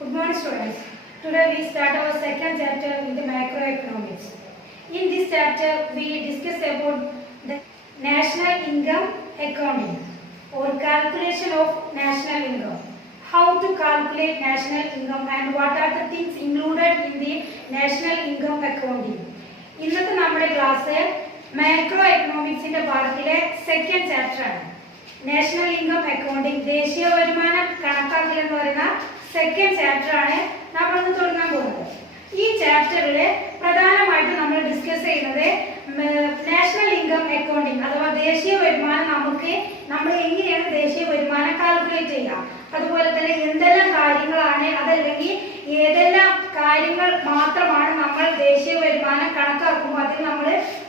Good morning, students. Today we start our second chapter in the macroeconomics. In this chapter, we discuss about the national income accounting or calculation of national income. How to calculate national income and what are the things included in the national income accounting. ഇന്നത്തെ നമ്മുടെ class macro എക്കണോമിക്സിന്റെ പാഠത്തിലെ second chapter ആണ്. National income accounting, ദേശീയ വരുമാനം കണക്കാക്കൽ എന്ന് പറയുന്ന second chapter ആണ് നമ്മൾ ഇന്ന് തുടങ്ങാൻ പോകുന്നത്. ഈ ചാപ്റ്ററിൽ പ്രധാനമായിട്ടും നമ്മൾ ഡിസ്കസ് ചെയ്യുന്നത് നാഷണൽ ഇൻകം അക്കൗണ്ടിംഗ് അഥവാ ദേശീയ വരുമാനം നമ്മൾ എങ്ങനെയാണ് ദേശീയ വരുമാനം കാൽക്കുലേറ്റ് ചെയ്യുക, അതുപോലെ തന്നെ എന്തെല്ലാം കാര്യങ്ങളാണ്, അതല്ലെങ്കിൽ ഏതെല്ലാം കാര്യങ്ങൾ മാത്രമാണ് നമ്മൾ ദേശീയ വരുമാനം കണക്കാക്കുമ്പോൾ അതിൽ നമ്മൾ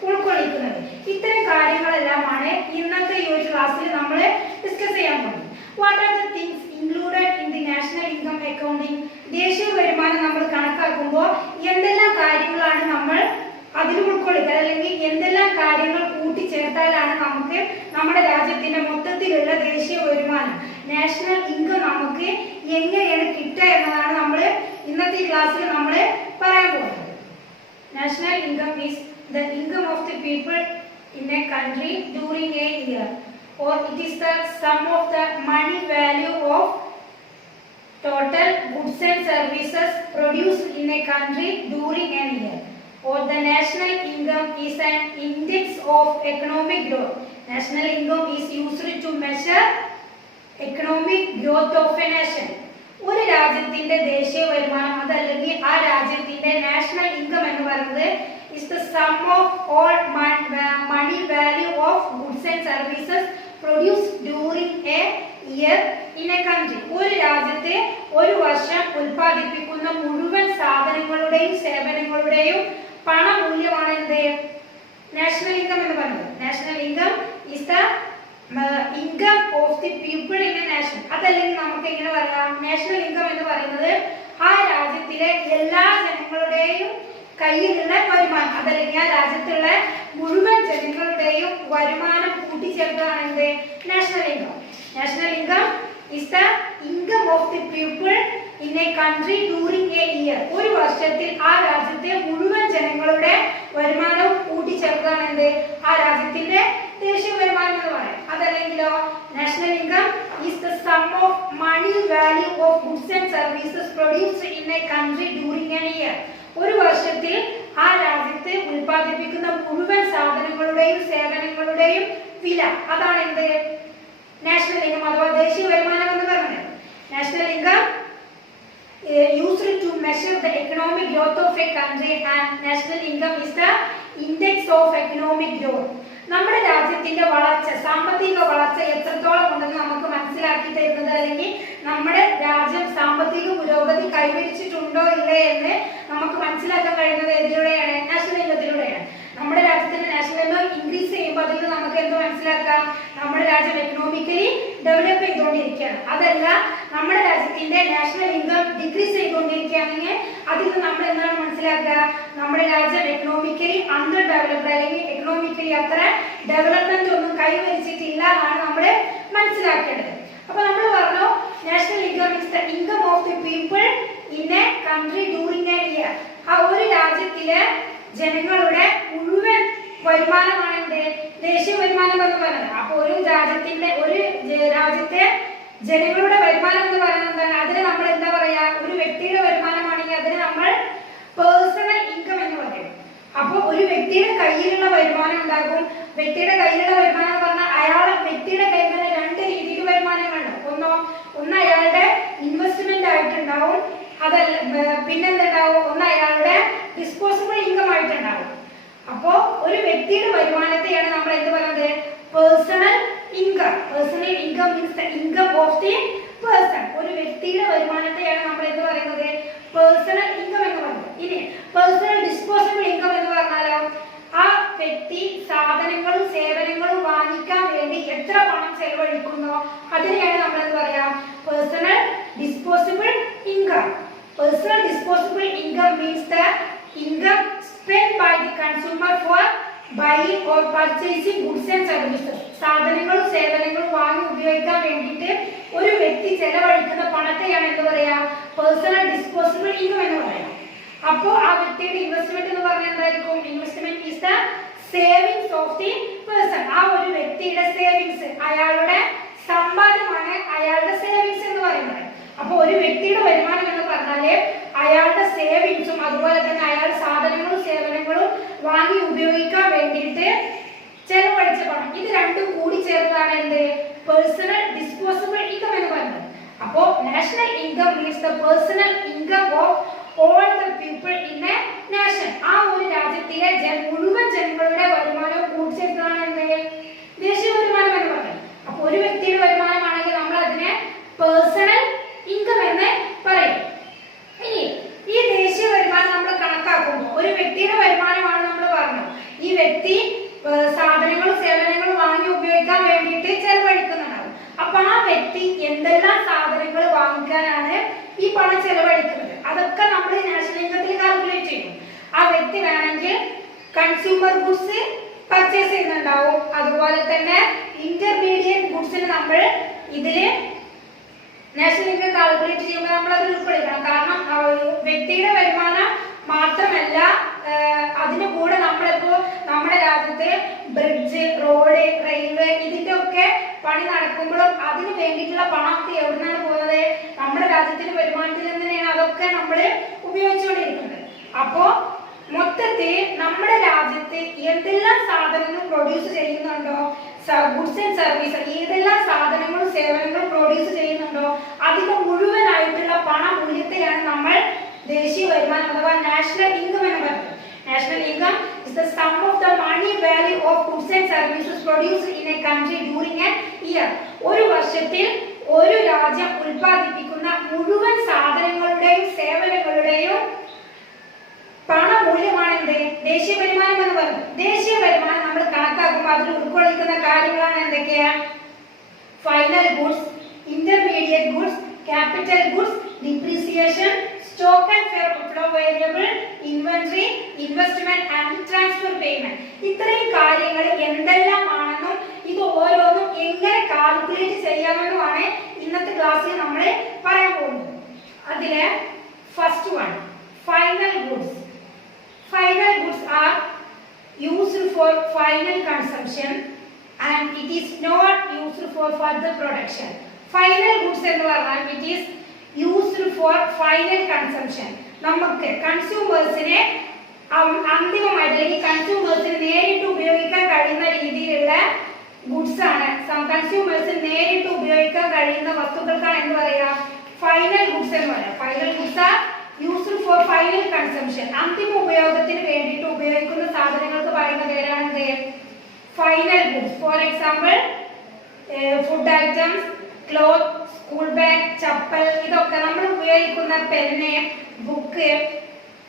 ഉൾക്കൊള്ളിക്കുന്നത്. ഇത്തരം കാര്യങ്ങളെല്ലാമാണ് ഇന്നത്തെ ഈ ഒരു ക്ലാസ്സിൽ നമ്മൾ ഡിസ്കസ് ചെയ്യാൻ പോകുന്നത്. What are the things included in the national income accounting? ദേശീയ വരുമാനം നമ്മൾ കണക്കാക്കുമ്പോൾ എന്തെല്ലാം കാര്യങ്ങളാണ് നമ്മൾ അതിൽ ഉൾക്കൊള്ളുക, അല്ലെങ്കിൽ എന്തെല്ലാം കാര്യങ്ങൾ കൂട്ടിച്ചേർത്താലാണ് നമുക്ക് നമ്മുടെ രാജ്യത്തിന്റെ മൊത്തത്തിലുള്ള ദേശീയ വരുമാനം നാഷണൽ ഇൻകം നമുക്ക് എങ്ങനെയാണ് കിട്ടുക എന്നതാണ് നമ്മൾ ഇന്നത്തെ ക്ലാസ്സിൽ നമ്മൾ പറയാൻ പോകുന്നത്. National income is the income of the people in A country during A year, or it is the sum of the money value of total goods and services produced in a country during an year, or the national income is an index of economic growth. National income is used to measure economic growth of a nation. ഒരു രാജ്യത്തിന്റെ ദേശീയ വരുമാനം അതല്ലെങ്കിൽ ആ രാജ്യത്തിന്റെ national income എന്ന് പറയുന്നത് is the sum of all money value of goods and services produced during a year in a country. ഒരു രാജ്യത്തെ ഒരു വർഷം ഉൽപ്പാദിപ്പിക്കുന്ന മുഴുവൻ സാധനങ്ങളുടെയും സേവനങ്ങളുടെയും പണമൂല്യമാണ് എന്ത് നാഷണൽ ഇൻകം എന്ന് പറയുന്നത്. National income is the income of the people in a nation. അതല്ലെങ്കിൽ നമുക്ക് എങ്ങനെ പറയാം, നാഷണൽ ഇൻകം എന്ന് പറയുന്നത് ആ രാജ്യത്തിലെ എല്ലാ ജനങ്ങളുടെയും കയ്യിലുള്ള വരുമാനം, അതല്ലെങ്കിൽ ആ രാജ്യത്തുള്ള മുഴുവൻ ജനങ്ങളുടെയും വരുമാനം കൂട്ടിച്ചേർത്തതാണ് എന്ത് national income. National income is the income of the people in a country during a year. ഒരു വർഷത്തിൽ ആ രാജ്യത്തെ മുഴുവൻ ജനങ്ങളുടെ വരുമാനവും കൂട്ടിച്ചേർത്തതാണ് എന്ത് ആ രാജ്യത്തിന്റെ ദേശീയ വരുമാനം എന്ന് പറയാം. അതല്ലെങ്കിലോ national income is the sum of money value of goods and services produced in a country during a year. ഒരു വർഷത്തിൽ ആ രാജ്യത്ത് ഉൽപ്പാദിപ്പിക്കുന്ന മുഴുവൻ സാധനങ്ങളുടെയും സേവനങ്ങളുടെയും വില, അതാണ് എന്ത് നാഷണൽ ഇൻകം അഥവാ ദേശീയ വരുമാനം എന്ന് പറയുന്നത്. National income used to measure the economic growth of a country, and national income is the index of economic growth. നമ്മുടെ രാജ്യത്തിന്റെ വളർച്ച, സാമ്പത്തിക വളർച്ച എത്രത്തോളം ഉണ്ടെന്ന് നമുക്ക് മനസ്സിലാക്കി തരുന്നത്, അല്ലെങ്കിൽ നമ്മുടെ രാജ്യം സാമ്പത്തിക പുരോഗതി കൈവരിച്ചിട്ടുണ്ടോ ഇല്ലേ എന്ന് നമുക്ക് മനസ്സിലാക്കാൻ കഴിയുന്നത് ഇതിലൂടെയാണ്, നാഷണൽ ഇൻകത്തിലൂടെയാണ്. നമ്മുടെ രാജ്യത്തിന്റെ നാഷണൽ ഇൻകം ഇൻക്രീസ് ചെയ്യുമ്പോൾ അതിൽ നമുക്ക് എന്ത് മനസ്സിലാക്കാം, നമ്മുടെ രാജ്യം എക്കണോമിക്കലി ഡെവലപ്പ് ചെയ്തുകൊണ്ടിരിക്കുകയാണ്. അതല്ല നമ്മുടെ രാജ്യത്തിന്റെ നാഷണൽ ഇൻകം ഡിക്രീസ് ചെയ്തുകൊണ്ടിരിക്കുകയാണെങ്കിൽ അതിൽ നമ്മൾ എന്താണ് മനസ്സിലാക്കുക, നമ്മുടെ രാജ്യം എക്കണോമിക്കലി അണ്ടർ ഡെവലപ്ഡ്, അല്ലെങ്കിൽ എക്കണോമിക്കലി അത്ര ഡെവലപ്മെന്റ് ഒന്നും കൈവരിച്ചിട്ടില്ല എന്നാണ് നമ്മൾ മനസ്സിലാക്കേണ്ടത്. അപ്പൊ നമ്മൾ പറഞ്ഞു national income is the income of the people in A country during A year. ആ ഒരു രാജ്യത്തിലെ ജനങ്ങളുടെ മുഴുവൻ വരുമാനമാണ് എന്ത് ദേശീയ വരുമാനം എന്ന് പറയുന്നത്. അപ്പൊ ഒരു രാജ്യത്തെ ജനങ്ങളുടെ വരുമാനം എന്ന് പറയുന്നത് എന്താണ്, അതിന് നമ്മൾ എന്താ പറയാ, ഒരു വ്യക്തിയുടെ വരുമാനമാണെങ്കിൽ അതിന് നമ്മൾ പേഴ്സണൽ ഇൻകം എന്ന് പറയും. അപ്പൊ ഒരു വ്യക്തിയുടെ കയ്യിലുള്ള വരുമാനം ഉണ്ടാകും. വ്യക്തിയുടെ കയ്യിലുള്ള വരുമാനം എന്ന് പറഞ്ഞാൽ വ്യക്തിയുടെ കയ്യിൽ നിന്ന് രണ്ട് രീതിക്ക് വരുമാനങ്ങളുണ്ട്. ഒന്ന് അയാളുടെ ഇൻവെസ്റ്റ്മെന്റ് ആയിട്ടുണ്ടാവും, അതല്ല പിന്നെന്തുണ്ടാവും, ഒന്ന് അയാളുടെ ഡിസ്പോസിബിൾ ഇൻകം ആയിട്ടുണ്ടാവും. അപ്പോ ഒരു വ്യക്തിയുടെ വരുമാനത്തെയാണ് നമ്മൾ എന്ത് പറയുന്നത്, personal income. Personal income means the income of the person. ഒരു വ്യക്തിയുടെ വരുമാനത്തെയാണ് നമ്മൾ എന്ത് പറയുന്നത്, പേഴ്സണൽ ഇൻകം എന്ന് പറയുന്നത്. ഇനി പേഴ്സണൽ ഡിസ്പോസിബിൾ ഇൻകം എന്ന് പറഞ്ഞാലോ, ആ വ്യക്തി സാധനങ്ങളും സേവനങ്ങളും വാങ്ങിക്കാൻ വേണ്ടി എത്ര പണം ചെലവഴിക്കുന്നോ അതിനെയാണ് നമ്മൾ എന്ത് പറയാം, personal disposable income. Personal disposable income means the income spent by the consumer for buying or purchasing goods and services. സാധനങ്ങളും സേവനങ്ങളും വാങ്ങി ഉപയോഗിക്കാൻ വേണ്ടിയിട്ട് ഒരു വ്യക്തി ചെലവഴിക്കുന്ന പണത്തെയാണ് എന്ത് പറയാ, പേഴ്സണൽ അപ്പോൾ ആ വ്യക്തിയുടെ ഇൻവെസ്റ്റ്മെന്റ് എന്ന് പറഞ്ഞാൽ എന്തായിരിക്കും? Investment is the savings of the person. ആ ഒരു വ്യക്തിയുടെ സേവിങ്സ്, അയാളുടെ സമ്പാദ്യമാണ് അയാളുടെ സേവിങ്സ് എന്ന് പറയുന്നത്. അപ്പോൾ ഒരു വ്യക്തിയുടെ വരുമാനം എന്ന് പറഞ്ഞാല് അയാളുടെ സേവിങ്സും അതുപോലെ തന്നെ അയാളുടെ സാധനങ്ങളും സേവനങ്ങളും വാങ്ങി ഉപയോഗിക്കാൻ വേണ്ടിയിട്ട് ചെലവഴിച്ച പണം, ഇത് രണ്ടും കൂടി ചേർന്നതാണ് എന്ത്? പേഴ്സണൽ ഡിസ്പോസിബിൾ ഇൻകം എന്ന് പറയുന്നത്. അപ്പോൾ national income means the personal income of all the people in A nation. ആ ഒരു രാജ്യത്തിലെ മുഴുവൻ ജനങ്ങളുടെ വരുമാനവും കൂട്ടിച്ചേർത്തതാണ് എന്ത്? ദേശീയ വരുമാനം എന്ന് പറയുന്നത്. അപ്പോൾ ഒരു വ്യക്തിയുടെ വരുമാനമാണെങ്കിൽ നമ്മൾ അതിനെ പേഴ്സണൽ ഇൻകം എന്ന് പറയും. ഇനി ഈ ദേശീയ വരുമാനം നമ്മൾ കണക്കാക്കുമ്പോൾ ഒരു വ്യക്തിയുടെ വരുമാനമാണ് നമ്മൾ പറഞ്ഞത്. ഈ വ്യക്തി സാധനങ്ങളും സേവനങ്ങളും വാങ്ങി ഉപയോഗിക്കാൻ വേണ്ടിയിട്ട് ചെലവഴിക്കുന്നുണ്ടാവും. അപ്പൊ ആ വ്യക്തി എന്തെല്ലാം സാധനങ്ങൾ വാങ്ങിക്കാനാണ് ഈ പണം ചെലവഴിക്കുന്നത്, അതൊക്കെ നമ്മൾ നാഷണൽ ഇൻകത്തിൽ കാൽക്കുലേറ്റ് ചെയ്യും. ആ വ്യക്തി വേണമെങ്കിൽ കൺസ്യൂമർ ഗുഡ്സ് പർച്ചേസ് ചെയ്യുന്നുണ്ടാവും, അതുപോലെ തന്നെ ഇന്റർമീഡിയറ്റ് ഗുഡ്സിന് നമ്മൾ ഇതില് നാഷണൽ ഇൻകം കാൽക്കുലേറ്റ് ചെയ്യുമ്പോൾ നമ്മൾ അത് ഉൾക്കൊള്ളിക്കണം. കാരണം വ്യക്തിയുടെ വരുമാനം മാത്രമല്ല, അതിന്റെ കൂടെ നമ്മളിപ്പോ നമ്മുടെ രാജ്യത്ത് ബ്രിഡ്ജ്, റോഡ്, റെയിൽവേ ഇതിന്റെ ഒക്കെ പണി നടക്കുമ്പോഴും അതിന് വേണ്ടിയിട്ടുള്ള പണം എവിടുന്നാണ് പോകുന്നത്? നമ്മുടെ രാജ്യത്തിന്റെ വരുമാനത്തിൽ നിന്ന് തന്നെയാണ് അതൊക്കെ നമ്മൾ ഉപയോഗിച്ചുകൊണ്ടിരിക്കുന്നത്. അപ്പോ മൊത്തത്തിൽ നമ്മുടെ രാജ്യത്ത് എന്തെല്ലാം സാധനങ്ങൾ പ്രൊഡ്യൂസ് ചെയ്യുന്നുണ്ടോ, ഗുഡ്സ് ആൻഡ് സർവീസ്, ഏതെല്ലാം സാധനങ്ങളും സേവനങ്ങളും പ്രൊഡ്യൂസ് ചെയ്യുന്നുണ്ടോ അതിന്റെ മുഴുവനായിട്ടുള്ള പണമൂല്യത്തെയാണ് നമ്മൾ ദേശീയ വരുമാനം അഥവാ നാഷണൽ ഇൻകം എന്ന് പറയുന്നത്. National income is the sum of the money value of goods and services produced in a country during a year. ഒരു വർഷത്തിൽ ഒരു രാജ്യം ഉൽപ്പാദിപ്പിക്കുന്ന മുഴുവൻ സാധനങ്ങളുടെയും സേവനങ്ങളുടെയും പണമൂല്യമാണ് എന്ത്? ദേശീയ വരുമാനം എന്ന് പറയുന്നത്. ദേശീയ വരുമാനം നമ്മൾ കണക്കാക്കുമ്പോൾ അതിൽ ഉൾക്കൊള്ളിക്കുന്ന കാര്യങ്ങളാണ് എന്തൊക്കെയാ? Final goods, intermediate goods, capital goods, depreciation, stock and flow variable, inventory, investment and transfer payment. ഇത്രയും കാര്യങ്ങൾ എന്തെല്ലാം ആണെന്നും ഇത് ഓരോന്നും എങ്ങനെ കാൽക്കുലേറ്റ് ചെയ്യാമെന്നുമാണ് ഇന്നത്തെ ക്ലാസ്സിൽ നമ്മൾ പറയാൻ പോകുന്നത്. അതിലെ first one, final goods. Final goods are used for final consumption and it is not used for further production. Final goods എന്ന് പറഞ്ഞാൽ it is used for final consumption. നമുക്ക് കൺസ്യൂമേഴ്സിനെ അന്തിമമായിട്ട് അല്ലെങ്കിൽ കൺസ്യൂമേഴ്സിന് നേരിട്ട് ഉപയോഗിക്കാൻ കഴിയുന്ന രീതിയിലുള്ള ഗുഡ്സ് ആണ്. കൺസ്യൂമേഴ്സിന് നേരിട്ട് ഉപയോഗിക്കാൻ കഴിയുന്ന വസ്തുക്കൾക്കാണ് എന്ന് പറയുക ഫൈനൽ ഗുഡ്സ് എന്ന് പറയുക. Final goods are used for final consumption. അന്തിമ ഉപയോഗത്തിന് വേണ്ടിയിട്ട് ഉപയോഗിക്കുന്ന സാധനങ്ങൾക്ക് പറയുന്ന പേരാണ് final goods. For example food items, cloth, school bag, chappal, ഇതൊക്കെ നമ്മൾ ഉപയോഗിക്കുന്ന pen, book,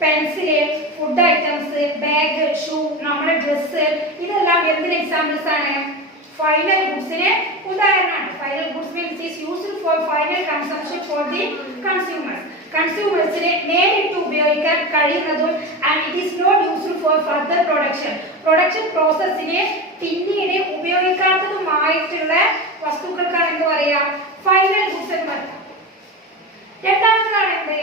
pencil, food items, bag, shoe, നമ്മുടെ ഡ്രസ്സ്, ഇതെല്ലാം എന്തിന് എക്സാമ്പിൾസ് ആണ്? ഫൈനൽ ഗുഡ്സിന് ഉദാഹരണമാണ്. Final goods means is used for final consumption for the consumers. കൺസ്യൂമേഴ്സിനെ നേരിട്ട് ഉപയോഗിക്കാൻ കഴിയുന്നതും and it is not used for further production. Production പ്രോസസ്സിനെ പിന്നീട് ഉപയോഗിക്കാത്തതുമായിട്ടുള്ള വസ്തുക്കൾക്കാണ് എന്ന് പറയാ ഫൈനൽ ഗുഡ്സ് എന്ന് പറയാം. രണ്ടാമതാണ് എന്ത്?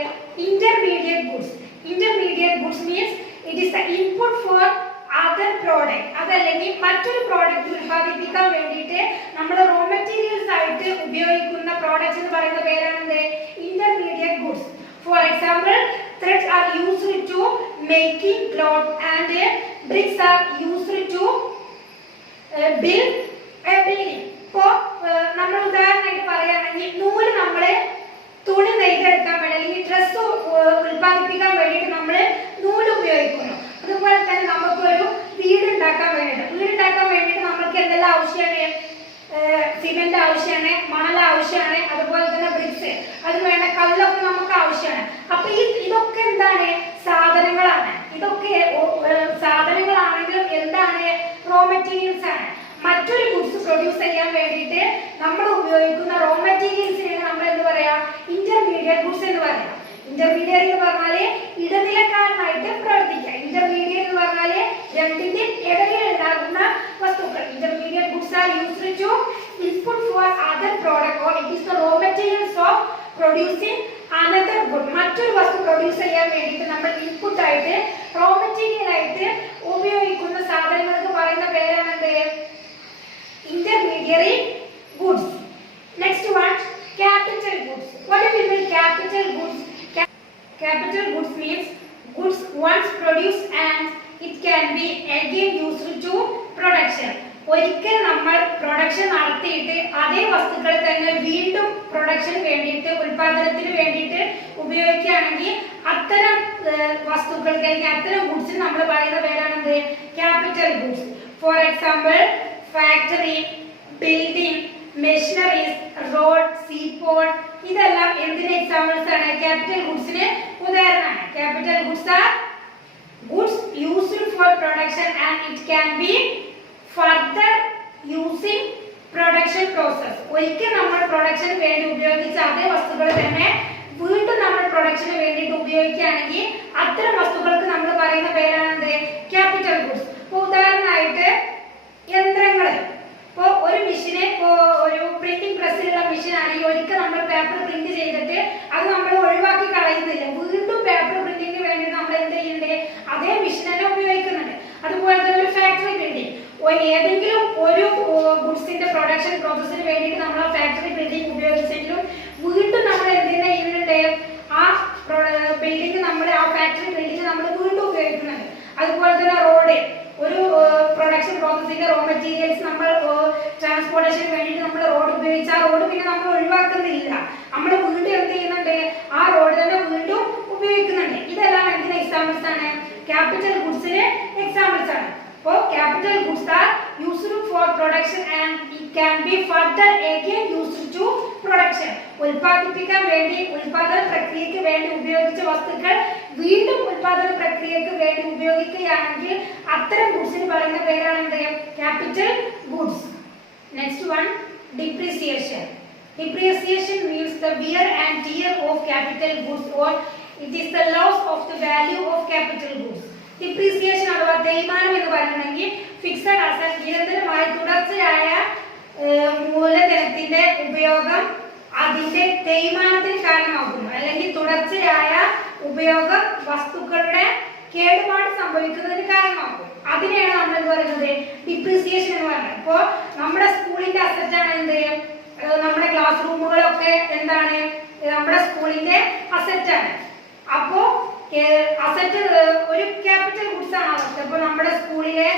Intermediate goods. Intermediate goods means it is the input for other product. അതല്ലെങ്കിൽ മറ്റൊരു പ്രോഡക്റ്റ് ഉൽപ്പാദിപ്പിക്കാൻ വേണ്ടിയിട്ട് നമ്മൾ റോ മെറ്റീരിയൽസ് ആയിട്ട് ഉപയോഗിക്കുന്ന പ്രോഡക്ട്സ് എന്ന് പറയുന്ന പേരാണ് intermediate goods. For example, threads are used to making cloth and bricks are used to build a building. ഇപ്പോ നമ്മൾ ഉദാഹരണമായിട്ട് പറയുകയാണെങ്കിൽ നൂല് നമ്മള് തുണി നെയ്തെടുക്കാൻ വേണ്ടി അല്ലെങ്കിൽ ഡ്രസ്സ് ഉൽപ്പാദിപ്പിക്കാൻ വേണ്ടിയിട്ട് നമ്മൾ നൂല് ഉപയോഗിക്കുന്നു. അതുപോലെ തന്നെ നമുക്കൊരു വീടുണ്ടാക്കാൻ വേണ്ടിയിട്ട് നമ്മൾക്ക് എന്തെല്ലാം ആവശ്യമാണ്? സിമെന്റ് ആവശ്യമാണ്, മണൽ ആവശ്യമാണ്, അതുപോലെ തന്നെ ബ്രിക്സ്, അതിന് വേണ്ട കല്ലൊക്കെ നമുക്ക് ആവശ്യമാണ്. അപ്പൊ ഇതൊക്കെ എന്താണ്? സാധനങ്ങളാണ്. ഇതൊക്കെ സാധനങ്ങളാണെങ്കിലും എന്താണ്? റോ മെറ്റീരിയൽസ് ആണ്. മറ്റൊരു ഗുഡ്സ് പ്രൊഡ്യൂസ് ചെയ്യാൻ വേണ്ടിയിട്ട് നമ്മൾ ഉപയോഗിക്കുന്ന റോ മെറ്റീരിയൽസിനാണ് നമ്മൾ എന്ത് പറയാ? ഇന്റർമീഡിയറ്റ് ഗുഡ്സ് എന്ന് പറയാം. ഇന്റർമീഡിയറ്റ് എന്ന് പറഞ്ഞാല് ഇടനിലക്കാരനായിട്ട് പ്രവർത്തിക്കുക. ഇന്റർമീഡിയറ്റ് എന്ന് പറഞ്ഞാല് രണ്ടിന്റെ ഇടയിൽ ഉണ്ടാകുന്ന വസ്തുക്കൾ. Intermediate goods are used to input for other product or it is the raw materials of producing another good, മറ്റൊരു വസ്തു പ്രൊഡ്യൂസ് ചെയ്യാൻ വേണ്ടിയിട്ട് നമ്മൾ ഇൻപുട്ട് ആയിട്ട് റോ മെറ്റീരിയൽ ആയിട്ട് ഉപയോഗിക്കുന്ന സാധനങ്ങൾക്ക് പറയുന്ന പേരാണ് എന്ത്? Intermediary goods. Next one capital goods. What do we mean capital goods? Capital goods means goods once produced and it can be again used to production. ഒരിക്കൽ നമ്മൾ പ്രൊഡക്ഷൻ നടത്തിയിട്ട് അതേ വസ്തുക്കൾ തന്നെ വീണ്ടും പ്രൊഡക്ഷന് വേണ്ടിയിട്ട് ഉൽപാദനത്തിന് വേണ്ടിയിട്ട് ഉപയോഗിക്കുകയാണെങ്കിൽ അത്തരം വസ്തുക്കൾക്ക് അല്ലെങ്കിൽ അത്തരം ഗുഡ്സിന് നമ്മൾ പറയുന്ന പേരാണെന്ത്? Capital goods. For example factory, building, machineries, road, seaport, ഇതെല്ലാം എന്തിന് എക്സാമ്പിൾസ് ആണ്? ക്യാപിറ്റൽ ഗുഡ്സിന് ഉദാഹരണമാണ്. Capital goods are goods used for production and it can be further using production process. ഒരിക്കൽ നമ്മൾ പ്രൊഡക്ഷന് വേണ്ടി ഉപയോഗിച്ച അതേ വസ്തുക്കൾ തന്നെ വീണ്ടും നമ്മൾ പ്രൊഡക്ഷന് വേണ്ടിയിട്ട് ഉപയോഗിക്കുകയാണെങ്കിൽ അത്തരം വസ്തുക്കൾക്ക് നമ്മൾ പറയുന്ന പേരാണെന്ത്? Capital goods. ഉദാഹരണമായിട്ട് യന്ത്രങ്ങൾ. ഇപ്പോൾ ഒരു മെഷീന്, ഒരു പ്രിന്റിംഗ് പ്രസ്സിലുള്ള മെഷീൻ ആണെങ്കിൽ ഒരിക്കൽ നമ്മൾ പേപ്പർ പ്രിന്റ് ചെയ്തിട്ട് അത് നമ്മൾ ഒഴിവാക്കി കളയുന്നില്ല, വീണ്ടും പേപ്പർ പ്രിന്റിംഗിന് വേണ്ടി നമ്മൾ എന്ത് ചെയ്യുന്നുണ്ട്? അതേ മെഷീൻ തന്നെ ഉപയോഗിക്കുന്നുണ്ട്. അതുപോലെ തന്നെ ഒരു ഫാക്ടറി ബിൽഡിംഗ്, ഏതെങ്കിലും ഒരു ഗുഡ്സിന്റെ പ്രൊഡക്ഷൻ പ്രോസസ്സിന് വേണ്ടിയിട്ട് നമ്മൾ ആ ഫാക്ടറി ബിൽഡിംഗ് ഉപയോഗിച്ചെങ്കിലും വീണ്ടും നമ്മൾ എന്ത് ചെയ്യുന്നുണ്ട്? ആ ബിൽഡിംഗ് നമ്മൾ, ആ ഫാക്ടറി ബിൽഡിംഗ് നമ്മൾ വീണ്ടും ഉപയോഗിക്കുന്നുണ്ട്. അതുപോലെ തന്നെ റോഡ്, ഒരു പ്രൊഡക്ഷൻ പ്രോസസ്സിന്റെ റോ മെറ്റീരിയൽസ് നമ്മൾ ട്രാൻസ്പോർട്ടേഷന് വേണ്ടിയിട്ട് നമ്മൾ റോഡ് ഉപയോഗിച്ച് ആ റോഡ് പിന്നെ നമ്മൾ ഒഴിവാക്കുന്നില്ല, നമ്മൾ വീണ്ടും എന്ത് ചെയ്യുന്നുണ്ട്? ആ റോഡ് തന്നെ വീണ്ടും ഉപയോഗിക്കുന്നുണ്ട്. ഇതെല്ലാം എന്തിന് എക്സാമ്പിൾസ് ആണ്? ക്യാപിറ്റൽ ഗുഡ്സിന് എക്സാമ്പിൾസ് ആണ്. അപ്പോൾ capital goods are used for production and it can be further again used to production. ഉൽപ്പാദിപ്പിക്കാൻ വേണ്ടി, ഉൽപാദന പ്രക്രിയക്ക് വേണ്ടി ഉപയോഗിച്ച വസ്തുക്കൾ വീണ്ടും ഉൽപാദന പ്രക്രിയക്ക് വേണ്ടി ഉപയോഗിക്കുകയാണെങ്കിൽ അത്തരം ഗുഡ്സിന് പറയുന്ന പേരാണ് എന്ത്? Capital goods. Next one depreciation. Depreciation means the wear and tear of capital goods, or it is the loss of the value of capital goods. Depreciation അഥവാ തേയ്മാനം എന്ന് പറയുകയാണെങ്കിൽ ഫിക്സഡ് അസറ്റ്, നിരന്തരമായ തുടർച്ചയായ മൂലധനത്തിന്റെ ഉപയോഗം അതിന്റെ തേയ്മാനത്തിന് കാരണമാകുന്നു, അല്ലെങ്കിൽ തുടർച്ചയായ ഉപയോഗം വസ്തുക്കളുടെ കേടുപാട് സംഭവിക്കുന്നതിന് കാരണമാകും. അതിനെയാണ് നമ്മൾ എന്ത് പറയുന്നത്? ഡിപ്രീസിയേഷൻ എന്ന് പറയുന്നത്. ഇപ്പോ നമ്മുടെ സ്കൂളിന്റെ അസറ്റ് ആണ് എന്ത്? നമ്മുടെ ക്ലാസ് റൂമുകളൊക്കെ എന്താണ്? നമ്മുടെ സ്കൂളിന്റെ അസറ്റ് ആണ്. അപ്പോ അസറ്റ് ഒരു ക്യാപിറ്റൽ ഗുഡ്സ് ആണ് അസറ്റ്. അപ്പൊ നമ്മുടെ സ്കൂളിലെ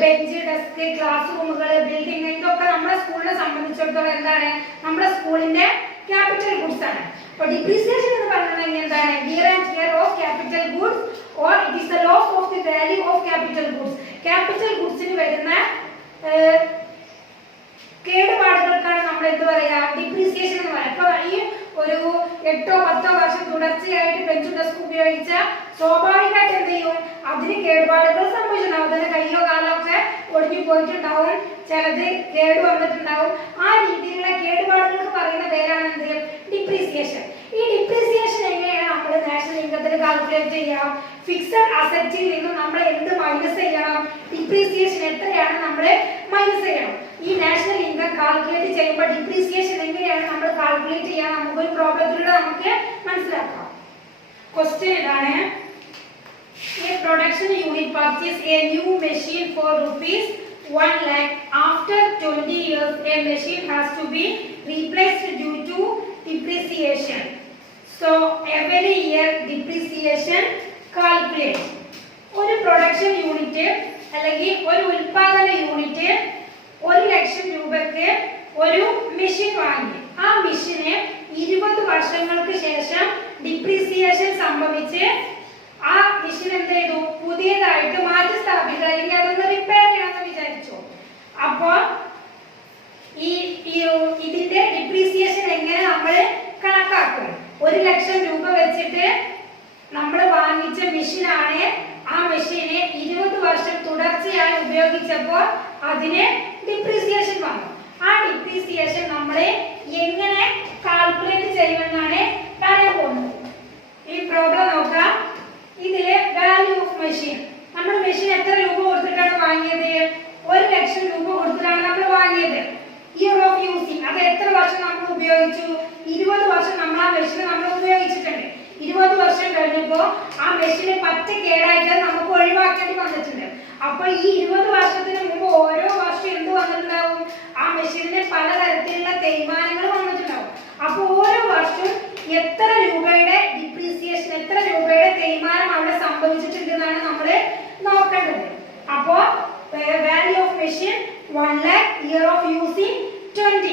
ബെഞ്ച്, ഡെസ്ക്, ക്ലാസ് റൂമുകൾ, ബിൽഡിംഗ്, ഇതൊക്കെ നമ്മുടെ സ്കൂളിനെ സംബന്ധിച്ചിടത്തോളം എന്താണ്? നമ്മുടെ സ്കൂളിന്റെ ക്യാപിറ്റൽ ഗുഡ്സ് ആണ്. അപ്പൊ ഡിപ്രീസിയേഷൻ എന്ന് പറയുന്നത് എന്താണ്? Wear and tear of capital goods, or it is the loss of the value of capital goods. Capital ഗുഡ്സിന് വരുന്ന കേടുപാടുകൾക്കാണ് നമ്മൾ എന്ത് പറയാ? ഡിപ്രീസിയേഷൻ എന്ന് പറയാം. അപ്പൊ ഈ ഒരു 8-10 വർഷം തുടർച്ചയായിട്ട് ബെഞ്ച്, ഡെസ്ക് ഉപയോഗിച്ച സ്വാഭാവികമായിട്ട് എന്ത് ചെയ്യും? അതിന് കേടുപാടുകൾ സംഭവിച്ചിട്ടുണ്ടാവും. അതിന്റെ കയ്യോ കാലോ ഒക്കെ ഒടിഞ്ഞു പോയിട്ടുണ്ടാവും, ചിലത് കേട് വന്നിട്ടുണ്ടാവും. ആ രീതിയിലുള്ള കേടുപാടുകൾക്ക് പറയുന്ന പേരാണ് എന്ത്? ഡിപ്രീസിയേഷൻ. ഈ ഡിപ്രീസിയേഷൻ എങ്ങനെയാണ് നമ്മൾ നാഷണൽ ഇൻകത്തിന് കാൽക്കുലേറ്റ് ചെയ്യാം? ഫിക്സഡ് അസറ്റിൽ നിന്നും നമ്മൾ എന്ത് മൈനസ് ചെയ്യണം? ഡിപ്രീസിയേഷൻ എത്രയാണ് നമ്മൾ മൈനസ് ചെയ്യണം? ഈ നാഷണൽ ഇൻകം കാൽക്കുലേറ്റ് ചെയ്യുമ്പോൾ ഡിപ്രീസിയേഷൻ എങ്ങനെയാണ് നമ്മൾ കാൽക്കുലേറ്റ് ചെയ്യാൻ നമുക്കൊരു പ്രോബ്ലത്തിലൂടെ നമുക്ക് മനസ്സിലാക്കാം. ക്വസ്റ്റ്യൻ ഇതാണ്: a production unit purchase a new machine for ₹1 lakh. After 20 years a machine has to be replaced due to depreciation. So every year depreciation calculate. ഒരു production unit അല്ലെങ്കിൽ ഒരു ഉൽപാദന യൂണിറ്റ് 1 ലക്ഷം രൂപയ്ക്ക് ഒരു മെഷീൻ വാങ്ങി. ആ മെഷീന് 20 വർഷങ്ങൾക്ക് ശേഷം ഡിപ്രീസിയേഷൻ സംഭവിച്ച് ആ മെഷീൻ എന്ത് ചെയ്തു? പുതിയതായിട്ട് മാറ്റി സ്ഥാപിക്കുക, അല്ലെങ്കിൽ അതൊന്ന് റിപ്പയർ ചെയ്യാമെന്ന് വിചാരിച്ചു. അപ്പോ ഇതിന്റെ ഡിപ്രീസിയേഷൻ എങ്ങനെ നമ്മൾ കണക്കാക്കും? 1 ലക്ഷം രൂപ വെച്ചിട്ട് നമ്മൾ വാങ്ങിച്ച മെഷീനാണ്. ആ മെഷീനെ 20 വർഷം തുടർച്ചയായി ഉപയോഗിച്ചപ്പോൾ അതിന് ഡിപ്രീസിയേഷൻ വന്നു. ആ ഡിപ്രീസിയേഷൻ നമ്മൾ എങ്ങനെ കാൽക്കുലേറ്റ് ചെയ്യുമെന്നാണ് പറയാൻ പോകുന്നത്. ഈ പ്രോബ്ലം നോക്കാം. ഇതിലെ വാല്യൂ ഓഫ് മെഷീൻ, നമ്മൾ മെഷീൻ എത്ര രൂപ കൊടുത്തിട്ടാണ് വാങ്ങിയത്? 1 ലക്ഷം രൂപ കൊടുത്തിട്ടാണ് നമ്മൾ വാങ്ങിയത്. ഇയർ ഓഫ് യൂസിങ്, അത് എത്ര വർഷം നമ്മൾ ഉപയോഗിച്ചു? 20 വർഷം നമ്മൾ ആ ആ മെഷീന് പറ്റ കേടായിട്ട് നമുക്ക് ഒഴിവാക്കേണ്ടി വന്നിട്ടുണ്ട്. അപ്പൊ ഈ 20 വർഷത്തിന് മുമ്പ് ഓരോ വർഷം എന്ത് വന്നിട്ടുണ്ടാവും? ആ മെഷീനിന് പലതരത്തിലുള്ള തേയ്മാനങ്ങൾ വന്നിട്ടുണ്ടാവും. അപ്പൊ ഓരോ വർഷവും എത്ര രൂപയുടെ ഡിപ്രീസിയേഷൻ, എത്ര രൂപയുടെ തേയ്മാനം അവിടെ സംഭവിച്ചിട്ടുണ്ടെന്നാണ് നമ്മൾ നോക്കേണ്ടത്. അപ്പോ value of machine 1 lakh, year of using 20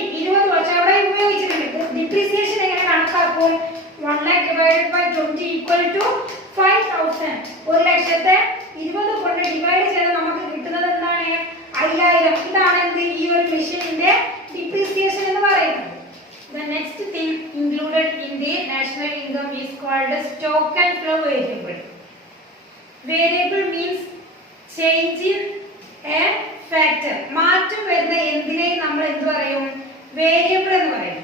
വർഷം അവിടെ ഉപയോഗിച്ചിട്ടുണ്ട്. ഡിപ്രീസിയേഷൻ എങ്ങനെ കണക്കാക്കും? 1 lakh divided by 20 equal to 5000. 1 ലക്ഷത്തെ 20 കൊണ്ട് ഡിവൈഡ് ചെയ്ത് നമുക്ക് കിട്ടുന്നത് എന്താണ്? 5000. ഇതാണ് എന്ത് ഈ ഒരു മെഷീനിന്റെ ഡിപ്രീസിയേഷൻ എന്ന് പറയുന്നത്. The next thing included in the national income is called stock and flow variable. Variable means change in a factor. മാറ്റം വരുന്ന എന്തിനേയും നമ്മൾ എന്ത് പറയും? വേരിയബിൾ എന്ന് പറയും.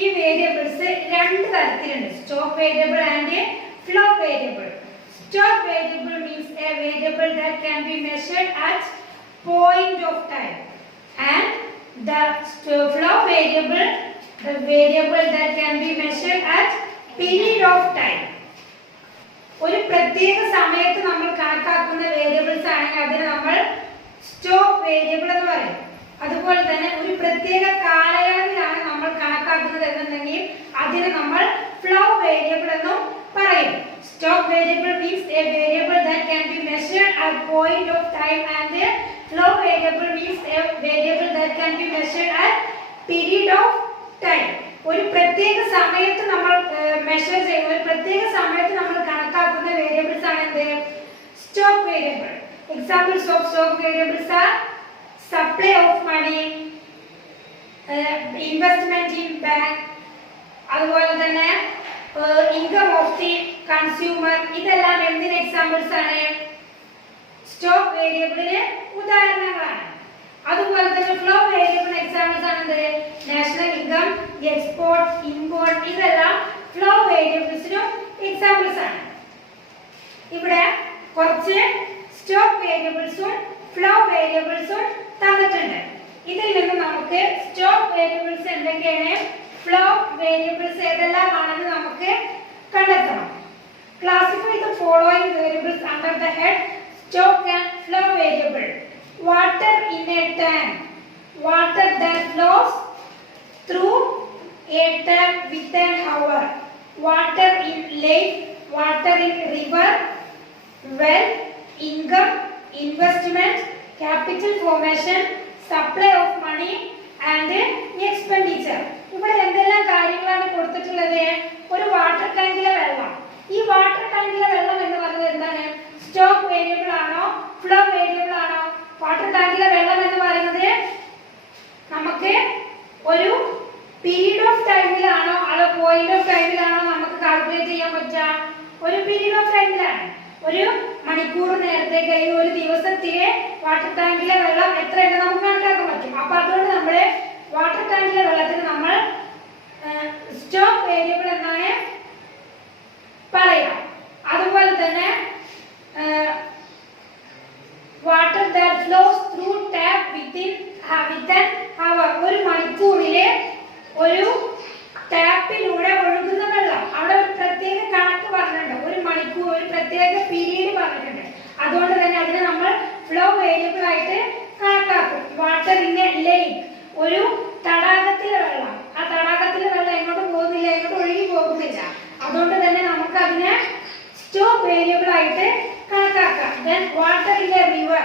ഈ വേരിയബിൾസ് രണ്ട് തരത്തിലുണ്ട്, stock variable and flow variable. Stock variable means a variable that can be measured at point of time, and the flow variable, the variable that can be measured at period of time. ഒരു പ്രത്യേക സമയത്ത് നമ്മൾ കണക്കാക്കുന്ന variables ആണെങ്കിൽ അതിനെ നമ്മൾ stock variable എന്ന് പറയും. അതുപോലെ തന്നെ ഒരു പ്രത്യേക കാലയളവിലാണ് നമ്മൾ കണക്കാക്കുന്നത് എന്നുണ്ടെങ്കിൽ അതിനെ നമ്മൾ ഫ്ലോ വേരിയബിൾ എന്നും പറയും. Stock variable means a variable that can be measured at point of time, and a flow variable means a variable that can be measured at period of time. ഒരു പ്രത്യേക സമയത്ത് നമ്മൾ മെഷർ ചെയ്യുന്ന, ഒരു പ്രത്യേക സമയത്ത് നമ്മൾ കണക്കാക്കുന്ന വേരിയബിൾസ് ആണ് എന്ത്? Stock variable. Examples of stock variables are supply of money, investment in bank, അതുപോലെ തന്നെ income of the consumer. ഇതെല്ലാം എന്തിന് എക്സാമ്പിൾസ് ആണ്? സ്റ്റോക്ക് വേരിയബിളിന് ഉദാഹരണങ്ങളാണ്. അതുപോലെ തന്നെ ഫ്ലോ വേരിയബിൾ എക്സാമ്പിൾസ് ആണ് നാഷണൽ ഇൻകം, എക്സ്പോർട്ട്, ഇമ്പോർട്ട്. ഇതെല്ലാം ഫ്ലോ വേരിയബിൾസിനും എക്സാമ്പിൾസ് ആണ്. ഇവിടെ കുറച്ച് സ്റ്റോക്ക് വേരിയബിൾസും ഫ്ലോ വേരിയബിൾസും തന്നിട്ടുണ്ട്. ഇതിൽ നിന്ന് നമുക്ക് സ്റ്റോക്ക് വേരിയബിൾസ് എന്തൊക്കെയാണ്, ഫ്ലോ വേരിയബിൾസ് ഏതെല്ലാമാണെന്ന് നമുക്ക് കണ്ടെത്തണം. Classify the following variables under the head stock and flow variable. Water in a tank, water that flows through a tank with an hour. Water in lake, water in river, well, income, investment, capital formation, supply of money and expenditure. ഇവിടെ എന്തെല്ലാം കാര്യങ്ങളാണ് കൊടുത്തിട്ടുള്ളത്? ഒരു water ടാങ്കിലെ വെള്ളം. ഈ water ടാങ്കിലെ വെള്ളം എന്ന് പറയുന്നത് എന്താണ്? സ്റ്റോക്ക് വേരിയബിൾ ആണോ ഫ്ലോ വേരിയബിൾ ആണോ? വാട്ടർ ടാങ്കിലെ വെള്ളം എന്ന് പറയുന്നത് നമുക്ക് ഒരു പീരീഡ് ഓഫ് ടൈമിലാണോ അതോ പോയിന്റ് ഓഫ് ടൈമിലാണോ നമുക്ക് കാൽക്കുലേറ്റ് ചെയ്യാൻ പറ്റുക? ഒരു പീരീഡ് ഓഫ് ടൈമിലാണ്. ഒരു മണിക്കൂർ നേരത്തേക്ക് അല്ലെങ്കിൽ ഒരു ദിവസത്തിലെ വാട്ടർ ടാങ്കിലെ വെള്ളം എത്രയുണ്ട് നമുക്ക് കണക്കാക്കാൻ പറ്റും. അപ്പൊ അതുകൊണ്ട് നമ്മള് വാട്ടർ ടാങ്കിലെ വെള്ളത്തിന് നമ്മൾ സ്റ്റോക്ക് വേരിയബിൾ എന്നാണ് പറയാം. അതുപോലെ തന്നെ water that flows through tap within hour, ഒരു മണിക്കൂറിലെ ഒരു ടാപ്പിലൂടെ ഒഴുകുന്ന വെള്ളം. അവിടെ ഒരു പ്രത്യേക കണക്ക് പറഞ്ഞിട്ടുണ്ട്, ഒരു മണിക്കൂർ, ഒരു പ്രത്യേക പീരീഡ് പറഞ്ഞിട്ടുണ്ട്. അതുകൊണ്ട് തന്നെ അതിനെ നമ്മൾ ഫ്ലോ വേരിയബിൾ ആയിട്ട് കണക്കാക്കും. വാട്ടർ ഇൻ എ ലേക്ക്, ഒരു തടാകത്തിലെ വെള്ളം. ആ തടാകത്തിലെ വെള്ളം എങ്ങോട്ടും പോകുന്നില്ല, എങ്ങോട്ടും ഒഴുകി പോകുന്നില്ല. അതുകൊണ്ട് തന്നെ നമുക്ക് അതിനെ സ്റ്റോക്ക് വേരിയബിൾ ആയിട്ട് കണക്കാക്കാം. Then water in A river,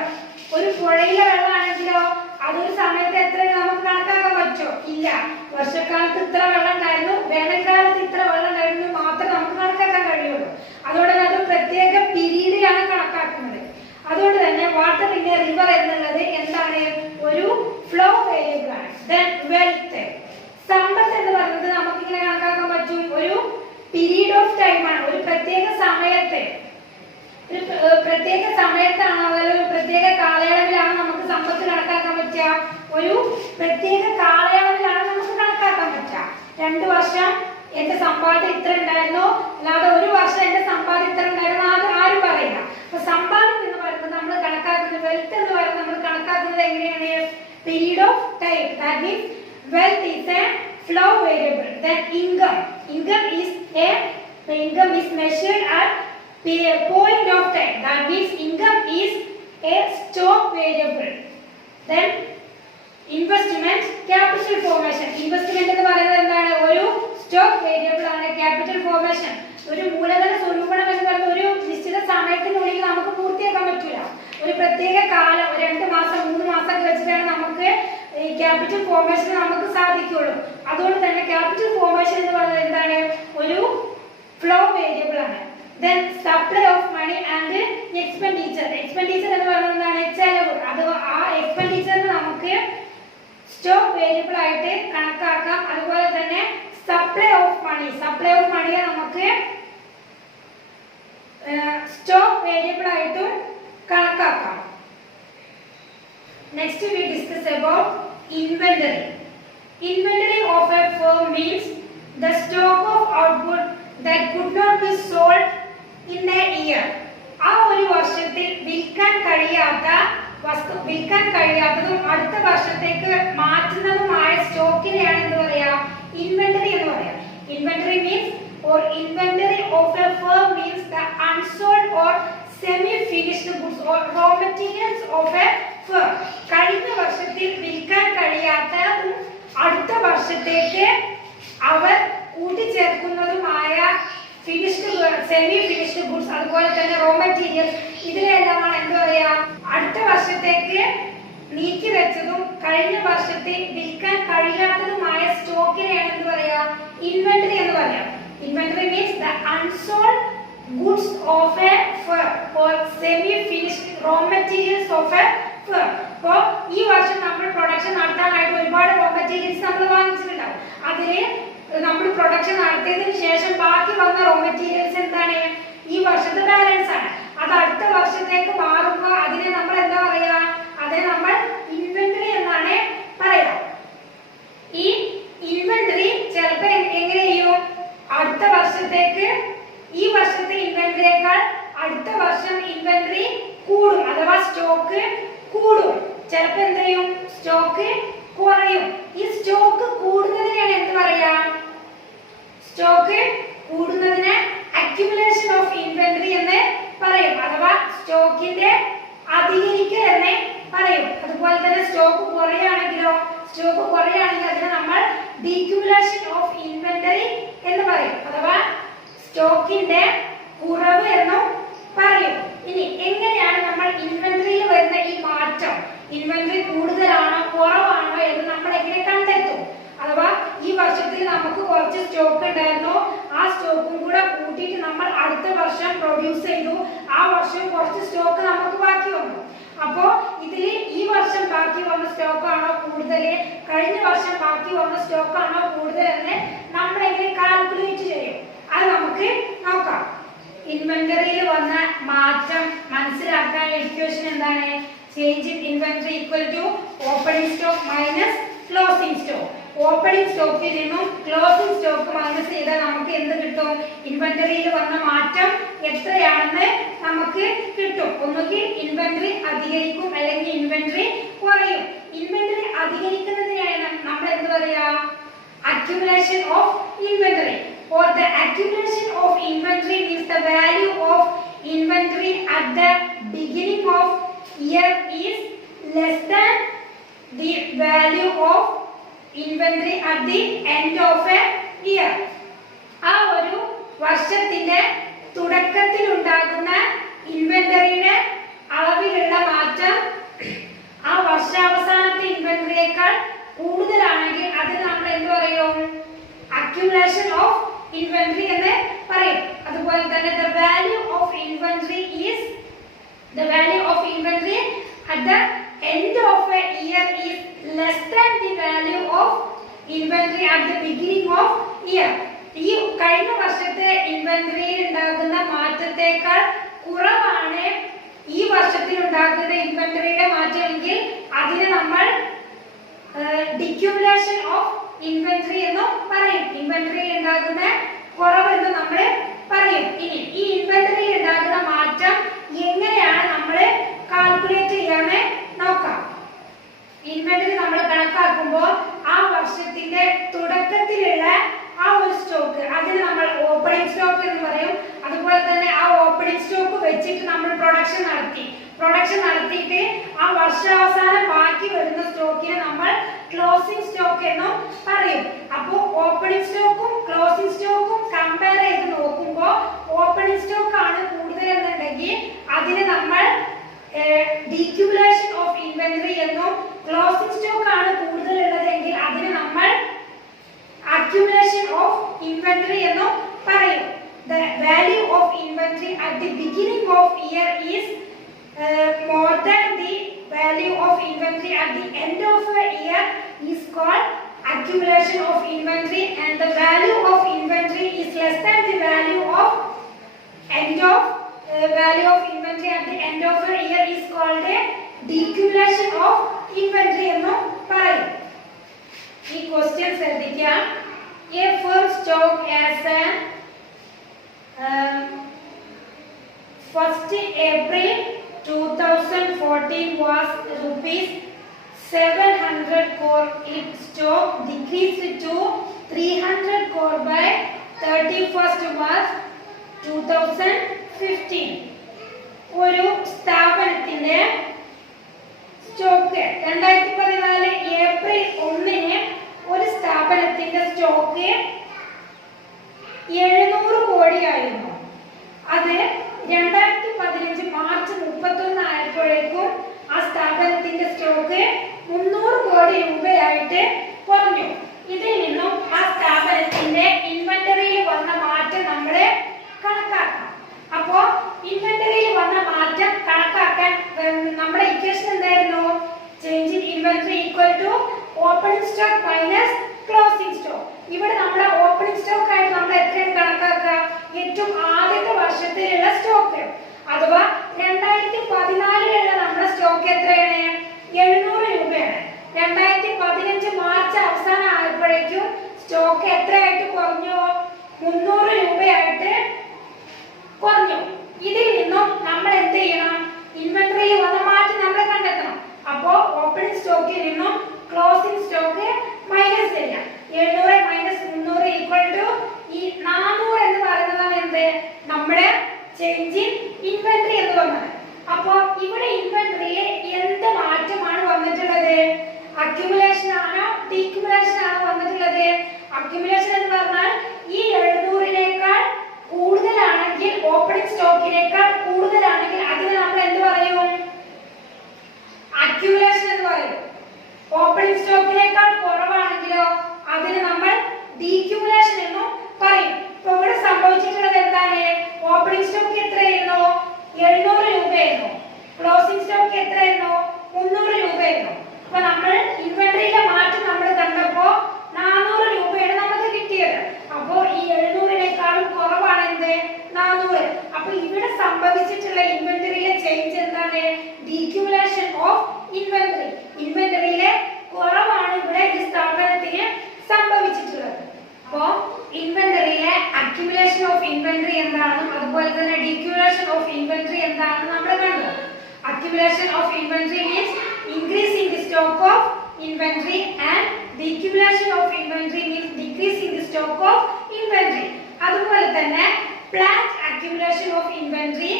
ഒരു പുഴയിലെ വെള്ളമാണെങ്കിലോ അതൊരു സമയത്ത് എത്ര നമുക്ക് കണക്കാക്കാൻ പറ്റുമോ? ഇല്ല. വർഷക്കാലത്ത് ഇത്ര വെള്ളം ഉണ്ടായിരുന്നു, വേനൽക്കാലത്ത് ഇത്ര വെള്ളം ഉണ്ടായിരുന്നു മാത്രമേ നമുക്ക് കണക്കാക്കാൻ കഴിയുള്ളൂ. അതുകൊണ്ട് തന്നെ അത് പ്രത്യേക പീരീഡിലാണ് കണക്കാക്കുന്നത്. അതുകൊണ്ട് തന്നെ വാട്ടർ ഇൻ എ റിവർ എന്നുള്ളത് എന്താണ്? ഒരു ഫ്ലോ വേരിയബിൾ ആണ്. ദെൻ വെൽത്ത്, സമ്പത്ത് എന്ന് പറയുന്നത് നമുക്ക് ഇങ്ങനെ കണക്കാക്കാൻ പറ്റും, ഒരു പീരീഡ് ഓഫ് ടൈം ആണ്. ഒരു പ്രത്യേക സമയത്ത്, ഒരു പ്രത്യേക സമയത്താണോ അതല്ല ഒരു പ്രത്യേക കാലയളവിലാണ് നമുക്ക് സമ്പത്ത് കണക്കാക്കാൻ പറ്റുക? ഒരു പ്രത്യേക കാലയളവിലാണ് നമുക്ക് കണക്കാക്കാൻ പറ്റുക. 2 വർഷം എന്റെ സമ്പാദ്യം ഇത്ര ഉണ്ടായിരുന്നു, അല്ലാതെ ഒരു വർഷം എന്റെ സമ്പാദ്യം ഇത്ര ഉണ്ടായിരുന്നു അത് ആരും പറയില്ല. അപ്പൊ സമ്പാദ്യം എന്ന് പറയുന്നത് നമ്മൾ കണക്കാക്കുന്നത്, വെൽത്ത് എന്ന് പറയുന്നത് നമ്മൾ കണക്കാക്കുന്നത് എങ്ങനെയാണ്? Period of time. That means wealth is a flow variable. Then income is measured at point of time. That means income is a stock variable. Then investment, capital formation. Investment എന്ന് പറയുന്നത് എന്താണ്? ഒരു stock variable ആണ്. Capital formation ഒരു മൂലധന സ്വരൂപണം എന്ന് പറയുന്ന ഒരു നിശ്ചിത സമയത്തിനുള്ളിൽ നമുക്ക് പൂർത്തിയാക്കാൻ പറ്റില്ല. ഒരു പ്രത്യേക കാലം, 2 മാസം 3 മാസം വെച്ചിട്ടാണ് നമുക്ക് ഈ ക്യാപിറ്റൽ ഫോർമേഷൻ നമുക്ക് സാധിക്കുള്ളൂ. അതുകൊണ്ട് തന്നെ ക്യാപിറ്റൽ ഫോർമേഷൻ എന്ന് പറയുന്നത് എന്താണ്? ഒരു ഫ്ലോ വേരിയബിൾ ആണ്. Then supply of money and expenditure. Expenditure എന്ന് പറയുന്നത് എന്താണ്? ചെലവ്. അത് ആ എക്സ്പെൻഡിച്ചറിന് നമുക്ക് സ്റ്റോക്ക് വേരിയബിൾ ആയിട്ട് കണക്കാക്കാം. അതുപോലെ തന്നെ supply of money, supply of മണിയെ നമുക്ക് സ്റ്റോക്ക് വേരിയബിൾ ആയിട്ടും കണക്കാക്കാം. Next we discuss about inventory. Inventory of a firm means the stock of output that could not be sold in a year. ആ ഒരു വർഷത്തിൽ വിൽക്കാൻ കഴിയാത്തതും അടുത്ത വർഷത്തേക്ക് മാറ്റുന്നതുമായ സ്റ്റോക്കിനെയാണ് എന്ത് പറയാ? ഇൻവെന്ററി എന്ന് പറയാം. Inventory means or inventory of a firm means the unsold or semi finished goods or raw materials of a firm. കഴിഞ്ഞ വർഷത്തിൽ വിൽക്കാൻ കഴിയാത്തതും അടുത്ത വർഷത്തേക്ക് അവർ കൂട്ടിച്ചേർക്കുന്നതുമായ സെമി ഫിനിഷ്ഡ് ഗുഡ്സ്, അതുപോലെ തന്നെ റോ മെറ്റീരിയൽസ്, ഇതിലെല്ലാമാണ് എന്ത് പറയാ? അടുത്ത വർഷത്തേക്ക് നീക്കി വെച്ചതും കഴിഞ്ഞ വർഷത്തെ വിൽക്കാൻ കഴിയാത്തതുമായ സ്റ്റോക്കിനെയാണ് എന്ത് പറയാ? ഇൻവെന്ററി എന്ന് പറയാം. Inventory means the unsold goods of a firm or semi-finished raw materials of a firm. അപ്പോൾ ഈ വർഷം നമ്മൾ പ്രൊഡക്ഷൻ നടത്താനായിട്ട് ഒരുപാട് റോ മെറ്റീരിയൽസ് നമ്മൾ വാങ്ങിച്ചിട്ടുണ്ടാവും. അതിൽ നമ്മൾ പ്രൊഡക്ഷൻ നടത്തിയതിനു ശേഷം ബാക്കി വന്ന റോ മെറ്റീരിയൽസ് എന്താണ്? ഈ വർഷത്തെ ബാലൻസ് ആണ്. അത് അടുത്ത വർഷത്തേക്ക് മാറുമ്പോൾ അതിനെ നമ്മൾ എന്താ പറയാ? അതിനെ നമ്മൾ ഇൻവെന്ററി എന്നാണ് പറയാ. ഈ ഇൻവെന്ററി ചിലപ്പോൾ എങ്ങനെ ചെയ്യും? അടുത്ത വർഷത്തേക്ക് ഈ വർഷത്തെ ഇൻവെന്ററിയേക്കാൾ അടുത്ത വർഷം ഇൻവെന്ററി കൂടും, അഥവാ സ്റ്റോക്ക് കൂടും. ചിലപ്പോൾ എന്ത് ചെയ്യും? സ്റ്റോക്ക് കുറയും. ഈ സ്റ്റോക്ക് കൂടുന്നതിനാണ് എന്ത് പറയാ? സ്റ്റോക്ക് കൂടുന്നതിന് അക്യുമുലേഷൻ ഓഫ് ഇൻവെന്ററി എന്ന് പറയും, അഥവാ സ്റ്റോക്കിന്റെ അധികരിക്കൽ എന്ന് പറയും. അതുപോലെ തന്നെ സ്റ്റോക്ക് കുറയുകയാണെങ്കിലോ? സ്റ്റോക്ക് കുറയുകയാണെങ്കിൽ അതിനെ നമ്മൾ ഡീക്യുമുലേഷൻ ഓഫ് ഇൻവെന്ററി എന്ന് പറയും, അഥവാ സ്റ്റോക്കിന്റെ കുറവ് എന്നും പറയും. ഇനി എങ്ങനെയാണ് നമ്മൾ ഇൻവെന്ററിയിൽ വരുന്ന ഈ മാറ്റം, ഇൻവെന്ററി കൂടുതലാണോ കുറവാണോ എന്ന് നമ്മൾ എങ്ങനെ കണ്ടെത്തും? അഥവാ ഈ വർഷത്തിൽ നമുക്ക് കുറച്ച് സ്റ്റോക്ക് ഉണ്ടായിരുന്നു, ആ സ്റ്റോക്കും കൂടെ കൂട്ടിയിട്ട് നമ്മൾ അടുത്ത വർഷം പ്രൊഡ്യൂസ് ചെയ്തു, ആ വർഷം കുറച്ച് സ്റ്റോക്ക് നമുക്ക് ബാക്കി വന്നു. അപ്പോ ഇതിൽ ഈ വർഷം ബാക്കി വന്ന സ്റ്റോക്ക് ആണോ കൂടുതൽ, കഴിഞ്ഞ വർഷം ബാക്കി വന്ന സ്റ്റോക്ക് ആണോ കൂടുതൽ എന്ന് നമ്മൾ എങ്ങനെ കാൽക്കുലേറ്റ് ചെയ്യും? അത് നമുക്ക് നോക്കാം. ഇൻവെന്ററിയിൽ വന്ന മാറ്റം മനസ്സിലാക്കാൻ ഇക്വേഷൻ എന്താണ്? Change in inventory equal to opening stock minus closing stock. Opening സ്റ്റോക്കിൽ നിന്നും ക്ലോസിംഗ് സ്റ്റോക്ക് മൈനസ് ചെയ്താൽ നമുക്ക് എന്ത് കിട്ടും? ഇൻവെന്ററിയിൽ വന്ന മാറ്റം എത്രയാണെന്ന് നമുക്ക് കിട്ടും. ഒന്നുകിൽ ഇൻവെന്ററി അധികരിക്കും അല്ലെങ്കിൽ ഇൻവെന്ററി കുറയും. ഇൻവെന്ററി അധികരിക്കുന്നതിനാണ് നമ്മൾ എന്ത് പറയാ? accumulation of inventory, or the accumulation of inventory means the value of inventory at the beginning of year is less than the value of inventory at the end of a year. ആ ഒരു വർഷത്തിന്റെ തുടക്കത്തിൽ ഉണ്ടാകുന്ന ഇൻവെന്ററിയുടെ അളവിലുള്ള മാറ്റം ആ വർഷാവസാനത്തെ ഇൻവെന്ററിയേക്കാൾ കൂടുതലാണെങ്കിൽ അതിന് നമ്മൾ എന്ത് പറയും? അക്യുമുലേഷൻ ഓഫ് ഇൻവെന്ററി എന്ന് പറയും. അതുപോലെ തന്നെ the value of inventory at the end of a year is less than the value of inventory at the beginning of year. ഈ കഴിഞ്ഞ വർഷത്തെ ഇൻവെന്ററിയിൽ ഉണ്ടാകുന്ന മാറ്റത്തേക്കാൾ കുറവാണ് ഈ വർഷത്തിൽ ഉണ്ടാകുന്ന ഇൻവെന്ററിയുടെ മാറ്റമെങ്കിൽ അതിനെ നമ്മൾ ഡിക്യുമുലേഷൻ ഓഫ് ഇൻവെന്ററി എന്നും പറയും. ഇൻവെന്ററിയിൽ ഉണ്ടാകുന്ന കുറവെന്ന് നമ്മൾ പറയും. ഇനി ഈ ഇൻവെന്ററിയിൽ ഉണ്ടാകുന്ന മാറ്റം എങ്ങനെയാണ് നമ്മൾ കാൽക്കുലേറ്റ് ചെയ്യാന്ന് നോക്കാം. ഇൻവെന്ററി നമ്മൾ കണക്കാക്കുമ്പോൾ ആ വർഷത്തിന്റെ തുടക്കത്തിലുള്ള ആ ഒരു സ്റ്റോക്ക് അതിന് നമ്മൾ ഓപ്പണിംഗ് സ്റ്റോക്ക് എന്ന് പറയും. അതുപോലെ തന്നെ ആ ഓപ്പണിംഗ് പ്രൊഡക്ഷൻ നടത്തിയിട്ട് ആ വർഷാവസാനം ബാക്കി വരുന്ന സ്റ്റോക്കിനെ നമ്മൾ ക്ലോസിംഗ് സ്റ്റോക്ക് എന്നും പറയും. അപ്പോൾ ഓപ്പണിംഗ് സ്റ്റോക്കും ക്ലോസിംഗ് സ്റ്റോക്കും കമ്പയർ ചെയ്ത് നോക്കുമ്പോൾ ഓപ്പണിംഗ് സ്റ്റോക്ക് ആണ് കൂടുതൽ എന്നുണ്ടെങ്കിൽ അതിന് നമ്മൾ ഡീക്യുമുലേഷൻ ഓഫ് ഇൻവെന്ററി എന്നും ക്ലോസിംഗ് സ്റ്റോക്ക് ആണ് കൂടുതൽ ഉള്ളതെങ്കിൽ അതിന് നമ്മൾ അക്യുമുലേഷൻ ഓഫ് ഇൻവെന്ററി എന്നും പറയും. The value of inventory at the beginning of year is more than the value of inventory at the end of a year is called accumulation of inventory, and the value of inventory is less than the value of inventory at the end of a year is called a decumulation of inventory എന്നും പറയും. ഈ question ശ്രദ്ധിക്കാം. A firm stock as an 1st April 2014 was rupees 700 crore. Its stock decreased to 300 crore by 31st March 2015. ഒരു സ്ഥാപനത്തിന്റെ stock 2014 April 1 ഒരു സ്ഥാപനത്തിന്റെ stock 700 കോടിയായിരുന്നു. അത് 2015 March 31 ആയപ്പോഴേക്കും ആ സ്ഥാപനത്തിന്റെ സ്റ്റോക്ക് 300 കോടി രൂപയായിട്ട് കുറഞ്ഞു. ഇതിൽ നിന്നും ആ സ്ഥാപനത്തിന്റെ ഇൻവെന്ററിയിൽ വന്ന മാറ്റം നമ്മൾ കണക്കാക്കാം. അപ്പോ ഇൻവെന്ററിയിൽ വന്ന മാറ്റം കണക്കാക്കാൻ നമ്മുടെ ഇക്വേഷൻ എന്തായിരുന്നു? Change in inventory equal to opening stock minus closing stock. ഇവിടെ നമ്മുടെ ഓപ്പണിംഗ് സ്റ്റോക്ക് ആയിട്ട് നമ്മൾ എത്രയാണ് കണക്കാക്കുക? ഏറ്റവും ആദ്യത്തെ വർഷത്തിലുള്ള സ്റ്റോക്ക് അഥവാ 2014 നമ്മുടെ സ്റ്റോക്ക് എത്രയാണ്? 700 രൂപയാണ്. 2015 മാർച്ച് അവസാനം ആയപ്പോഴേക്കും സ്റ്റോക്ക് എത്രയായിട്ട് കുറഞ്ഞു? 300 രൂപയായിട്ട് കുറഞ്ഞു. ഇതിൽ നിന്നും നമ്മൾ എന്ത് ചെയ്യണം? ഇൻവെന്ററിയിൽ വന്ന മാറ്റം നമ്മൾ കണ്ടെത്തണം. അപ്പോൾ ഓപ്പണിംഗ് സ്റ്റോക്കിൽ നിന്നും ക്ലോസിംഗ് സ്റ്റോക്ക് മൈനസ് ചെയ്യാം. 700 മൈനസ് 300 ഈക്വൽ ടു ഈ 400 എന്ന് പറയുന്നതാണ് എന്ത്? നമ്മുടെ ചേഞ്ച് ഇൻ ഇൻവെന്ററി എന്ന് പറഞ്ഞത്. അപ്പോൾ ഇവിടെ ഇൻവെന്ററിയിൽ എന്ത് മാറ്റമാണ് വന്നിട്ടുള്ളത്? അക്യുമുലേഷൻ ആണോ ഡീക്യുമുലേഷൻ ആണോ വന്നിട്ടുള്ളത്? അക്യുമുലേഷൻ എന്ന് പറഞ്ഞാൽ ഈ 700-നേക്കാൾ കൂടുതലാണെങ്കിൽ, ഓപ്പണിംഗ് സ്റ്റോക്കിനേക്കാൾ കൂടുതലാണെങ്കിൽ അതിനെ നമ്മൾ എന്ത് പറയും? അക്യുമുലേഷൻ എന്ന് പറയും. ഓപ്പണിംഗ് സ്റ്റോക്കിനേക്കാൾ കുറവാണെങ്കിലോ അതിനെ നമ്മൾ ഡീക്യുമുലേഷൻ എന്നും പറയും. ഇപ്പൊ ഇവിടെ സംഭവിച്ചിട്ടുള്ളത് എന്താണ്? ഓപ്പണിംഗ് സ്റ്റോക്ക് എത്രയായിരുന്നു? 700 രൂപയായിരുന്നു. ക്ലോസിംഗ് സ്റ്റോക്ക് എത്രയായിരുന്നു? 300 രൂപയായിരുന്നു. അപ്പൊ നമ്മൾ ഇൻവെന്ററിയിലെ മാറ്റം നമ്മൾ കണ്ടപ്പോ 400 രൂപയാണ് നമുക്ക് കിട്ടിയത്. അപ്പോ ഈ 700-നേക്കാളും കുറവാണ് എന്ത്? 400. അപ്പൊ ഇവിടെ സംഭവിച്ചിട്ടുള്ള ഇൻവെന്ററിയിലെ ചേഞ്ച് എന്താണ്? ഡീക്യുമുലേഷൻ ഓഫ് ഇൻവെന്ററി. ഇൻവെന്ററിയിലെ കുറവാണ് ഇവിടെ ഈ സ്ഥാപനത്തിന് സംഭവിച്ചിട്ടുള്ളത്. അപ്പോ ഇൻവെന്ററിയിലെ അക്യുമുലേഷൻ ഓഫ് ഇൻവെന്ററി എന്താണെന്നും അതുപോലെ തന്നെ ഡീക്യുമുലേഷൻ ഓഫ് ഇൻവെന്ററി എന്താണെന്നും നമ്മൾ കണ്ടു. Accumulation of inventory means increasing the stock of inventory, and decumulation of inventory means decreasing the stock of inventory. അതുപോലെ തന്നെ planned accumulation of inventory,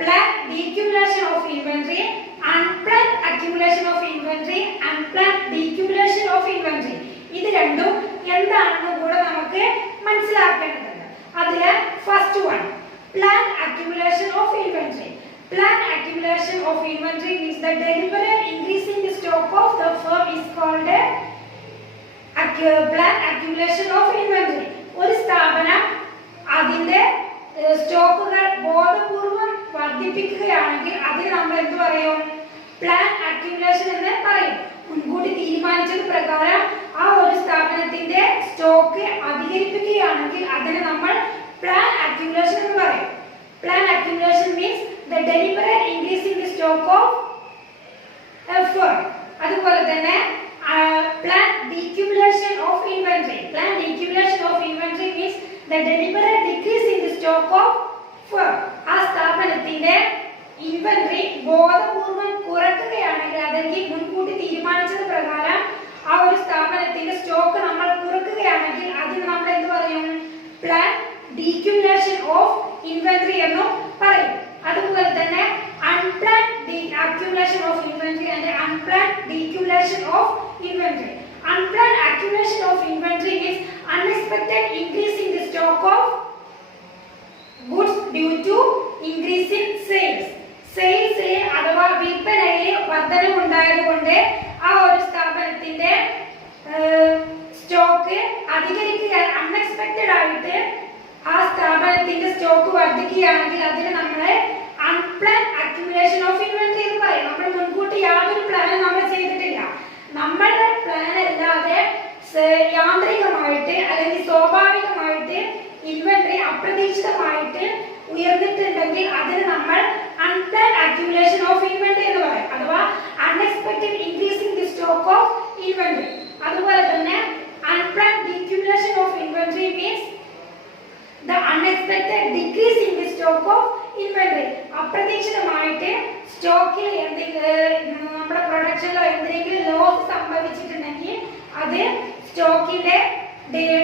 planned decumulation of inventory, unplanned accumulation of inventory, unplanned decumulation of inventory. ഇത് രണ്ടും എന്താണെന്ന് കൂടെ നമുക്ക് മനസ്സിലാക്കേണ്ടതുണ്ട്. അതിലെ first one planned accumulation of inventory. Planned accumulation of inventory means the deliberate increasing the stock of the firm is called planned accumulation of inventory. ഒരു സ്ഥാപനം അതിന്റെ സ്റ്റോക്കുകൾ ബോധപൂർവം വർദ്ധിപ്പിക്കുകയാണെങ്കിൽ അതിന് നമ്മൾ എന്ത് പറയും? പ്ലാൻ അക്യുമുലേഷൻ എന്ന് പറയും. മുൻകൂട്ടി തീരുമാനിച്ചത് പ്രകാരം ആ ഒരു സ്ഥാപനത്തിന്റെ സ്റ്റോക്ക് അധികരിപ്പിക്കുകയാണെങ്കിൽ അതിന് നമ്മൾ പ്ലാൻ അക്യുമുലേഷൻ എന്ന് പറയും. Plan accumulation means the deliberate increasing the stock of a firm. അതുപോലെ തന്നെ plan decumulation of inventory. Plan decumulation of inventory means the deliberate decreasing the stock of firm. ആ സ്ഥാപനത്തിന്റെ ഇൻവെന്ററി ബോധപൂർവം കുറയ്ക്കുകയാണെങ്കിൽ, അല്ലെങ്കിൽ മുൻകൂട്ടി തീരുമാനിച്ചത് പ്രകാരം ആ ഒരു സ്ഥാപനത്തിന്റെ സ്റ്റോക്ക് നമ്മൾ കുറയ്ക്കുകയാണെങ്കിൽ അതിന് നമ്മൾ എന്ത് പറയും? പ്ലാൻ decumulation of inventory എന്നും പറയും. അതുപോലെ തന്നെ unplanned accumulation of inventory and unplanned decumulation of inventory. Unplanned accumulation of inventory means unexpected increase in the stock of goods due to increase in sales. Sales അഥവാ വിൽപ്പനയിൽ വർധനവ് ഉണ്ടായതുകൊണ്ട് ആ ഒരു സ്ഥാപനത്തിന്റെ സ്റ്റോക്ക് അധികരിക്കുക, അൺഎക്സ്പെക്റ്റഡ് ആയിട്ട് ആ സ്ഥാപനത്തിന്റെ സ്റ്റോക്ക് വർദ്ധിക്കുകയാണെങ്കിൽ അതിന് നമ്മൾ അൺപ്ലാൻ അക്യുമുലേഷൻ ഓഫ് ഇൻവെന്ററി എന്ന് പറയും. നമ്മൾ മുൻകൂട്ടി യാതൊരു പ്ലാനും നമ്മൾ ചെയ്തിട്ടില്ല. നമ്മളുടെ പ്ലാൻ അല്ലാതെ യാന്ത്രികമായിട്ട് അല്ലെങ്കിൽ സ്വാഭാവികമായിട്ട് ഇൻവെന്ററി അപ്രതീക്ഷിതമായിട്ട് ഉയർന്നിട്ടുണ്ടെങ്കിൽ അതിന് നമ്മൾ അൺപ്ലാൻ അക്യുമുലേഷൻ ഓഫ് ഇൻവെന്ററി എന്ന് പറയും, അഥവാ unexpected increase in the stock of inventory. അതുപോലെ തന്നെ unplanned decumulation of inventory means the unexpected decrease in the stock of inventory. അപ്രതീക്ഷിതമായിട്ട് സ്റ്റോക്കിൽ എന്തെങ്കിലും നമ്മുടെ പ്രൊഡക്ഷനിലോ എന്തെങ്കിലും ലോസ് സംഭവിച്ചിട്ടുണ്ടെങ്കിൽ അത് സ്റ്റോക്കിന്റെ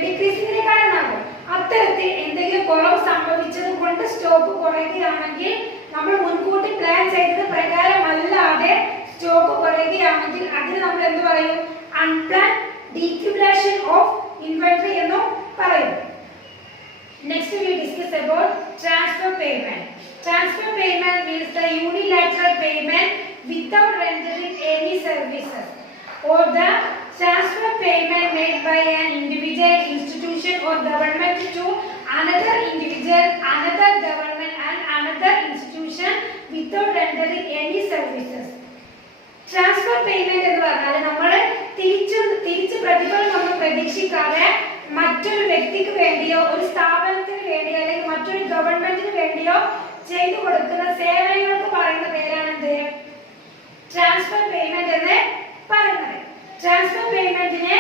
ഡിക്രീസിന് കാരണമാകും. അത്തരത്തിൽ എന്തെങ്കിലും കുറവ് സംഭവിച്ചത് കൊണ്ട് സ്റ്റോക്ക് കുറയുകയാണെങ്കിൽ നമ്മൾ മുൻകൂട്ടി പ്ലാൻ ചെയ്തത് പ്രകാരമല്ലാതെ സ്റ്റോക്ക് കുറയുകയാണെങ്കിൽ അതിന് നമ്മൾ എന്ത് പറയും? അൺപ്ലാൻ ഡീക്യുമുലേഷൻ ഓഫ് ഇൻവെന്ററി എന്നും പറയും. Next we discuss about transfer payment. Transfer payment means the unilateral payment without rendering any services, or the transfer payment made by an individual, institution or government to another individual, another government and another institution without rendering any services. Transfer payment എന്ന് പറഞ്ഞാൽ നമ്മൾ തിരിച്ച് പ്രതിഫലം നമ്മൾ പ്രതീക്ഷിക്കാതെ മറ്റൊരു വ്യക്തിക്ക് വേണ്ടിയോ ഒരു സ്ഥാപനത്തിന് വേണ്ടിയോ അല്ലെങ്കിൽ മറ്റൊരു ഗവൺമെന്റിന് വേണ്ടിയോ ചെയ്തു കൊടുക്കുന്ന സേവനങ്ങൾക്ക് പറയുന്ന പേരാണ് ട്രാൻസ്ഫർ പേയ്മെന്റ് എന്ന് പറയുന്നത്. ട്രാൻസ്ഫർ പേയ്മെന്റിന്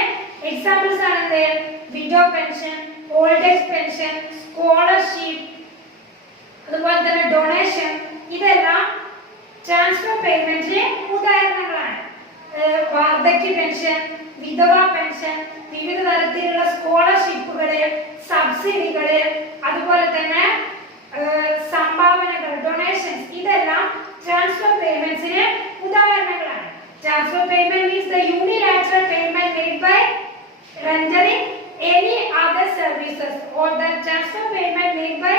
എക്സാമ്പിൾസ് ആണ് widow pension, old age pension, scholarship, അതുപോലെ തന്നെ ഡൊണേഷൻ. ഇതെല്ലാം ട്രാൻസ്ഫർ പേയ്മെന്റിന് ഉദാഹരണങ്ങളാണ്. വാർദ്ധക്യ പെൻഷൻ, വിധവ പെൻഷൻ, വിവിധ തരത്തിലുള്ള സ്കോളർഷിപ്പുകള്, സബ്സിഡികള്, അതുപോലെ തന്നെ സംഭാവനകൾ, ഡൊണേഷൻസ്, ഇതെല്ലാം ട്രാൻസ്ഫർ പേയ്മെന്റ്സിന് ഉദാഹരണങ്ങളാണ്. Transfer payment means the unilateral payment made by rendering any other services, or the transfer payment made by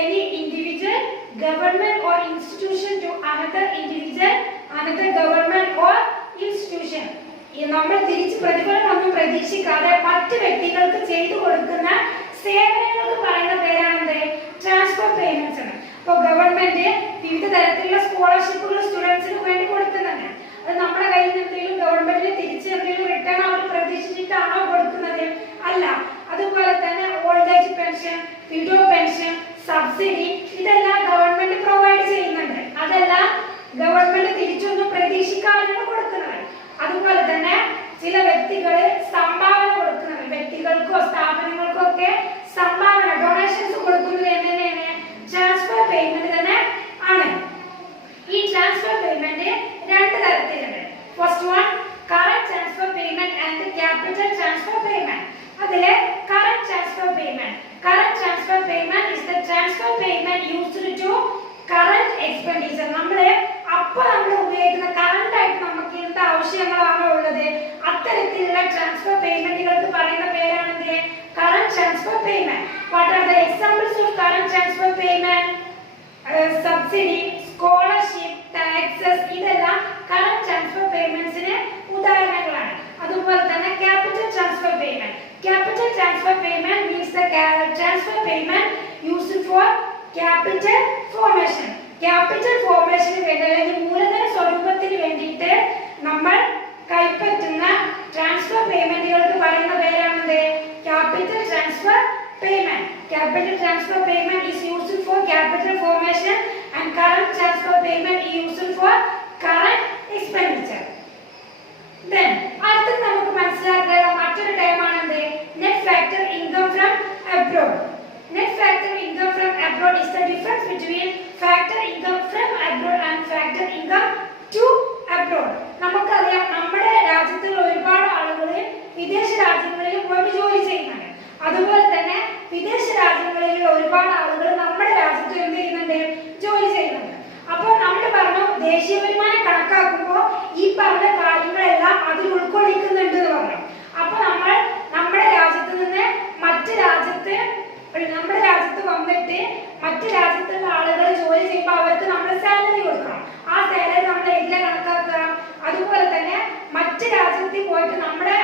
any individual, government or institution to another individual, another government or institution. നമ്മൾ തിരിച്ച് പ്രതിഫലം ഒന്നും പ്രതീക്ഷിക്കാതെ മറ്റു വ്യക്തികൾക്ക് ചെയ്തു കൊടുക്കുന്ന സേവനങ്ങൾക്ക് പറയുന്ന പേരാണ് ട്രാൻസ്ഫർ പേയ്മെന്റ്സ് ആണ്. അപ്പോൾ ഗവൺമെന്റ് വിവിധ തരത്തിലുള്ള സ്കോളർഷിപ്പുകൾ സ്റ്റുഡൻസിന് വേണ്ടി കൊടുക്കുന്നുണ്ട്. അത് നമ്മുടെ കയ്യിൽ നിന്ന് എന്തെങ്കിലും ഗവൺമെന്റിന് തിരിച്ച് എന്തെങ്കിലും റിട്ടേൺ അവർ പ്രതീക്ഷിച്ചിട്ടാണോ കൊടുക്കുന്നത്? അല്ല. അതുപോലെ തന്നെ old age pension, widow pension, subsidy, ഇതെല്ലാം ഗവൺമെന്റ് പ്രൊവൈഡ് ചെയ്യുന്നുണ്ട്. അതെല്ലാം ഗവൺമെന്റ് തിരിച്ചൊന്നും പ്രതീക്ഷിക്കാതെയാണ് കൊടുക്കുന്നത്. അതുപോലെ തന്നെ ചില വ്യക്തികൾ സംഭാവന കൊടുക്കുന്നത്, വ്യക്തികൾക്കോ സ്ഥാപനങ്ങൾക്കോ ഒക്കെ സംഭാവന ഡൊണേഷൻസ് കൊടുക്കുന്നത് എങ്ങനെയാണ്? ട്രാൻസ്ഫർ പേയ്മെന്റ് തന്നെ ആണ്. ഈ ട്രാൻസ്ഫർ പേയ്മെന്റ് രണ്ട് തരത്തിലുണ്ട്. First one current transfer payment and capital transfer payment. അതിലെ current transfer payment, current transfer payment is the transfer payment used to current expenditure. നമ്മൾ ഉപയോഗിക്കുന്ന കറന്റ് ആയിട്ട് നമുക്ക് എന്ത് ആവശ്യങ്ങളാണോ ഉള്ളത് അത്തരത്തിലുള്ള ട്രാൻസ്ഫർ പേയ്മെന്റുകൾക്ക് പറയുന്ന പേരാണ് current transfer payment. What are the examples of current transfer payment? Subsidy, scholarship, taxes, ഇതെല്ലാം കറന്റ് ട്രാൻസ്ഫർ പേയ്മെന്റ്സിന് ഉദാഹരണങ്ങളാണ്. അതുപോലെ തന്നെ capital transfer payment. Capital transfer payment means the transfer payment used for capital formation. Capital ഫോർമേഷന് വേണ്ടി അല്ലെങ്കിൽ മൂലധന സ്വരൂപത്തിന് വേണ്ടിയിട്ട് നമ്മൾ കൈപ്പറ്റുന്ന ട്രാൻസ്ഫർ പേയ്മെന്റുകൾക്ക് പറയുന്ന പേരാണ് capital transfer payment. Capital transfer payment is used for capital formation and current transfer payment is used for current expenditure. Then അടുത്ത നമുക്ക് മനസ്സിലാക്കേണ്ട മറ്റൊരു ടൈമാണ് net factor income from abroad. Net factor income from abroad is the difference between factor income from abroad and factor income to abroad. നമുക്കറിയാം നമ്മുടെ രാജ്യത്തുള്ള ഒരുപാട് ആളുകൾ വിദേശ രാജ്യങ്ങളിൽ പോയി ജോലി ചെയ്യുന്നുണ്ട്. അതുപോലെ തന്നെ വിദേശ രാജ്യങ്ങളിലുള്ള ഒരുപാട് ആളുകൾ നമ്മുടെ രാജ്യത്ത് എന്ത് ചെയ്യുന്നുണ്ട്? ജോലി ചെയ്യുന്നുണ്ട്. മറ്റു രാജ്യത്തുള്ള ആളുകൾ ജോലി ചെയ്യുമ്പോൾ അവർക്ക് നമ്മൾ സാലറി കൊടുക്കണം. ആ സാലറി നമ്മൾ എങ്ങനെ കണക്കാക്കുക? അതുപോലെ തന്നെ മറ്റു രാജ്യത്തിൽ പോയിട്ട് നമ്മുടെ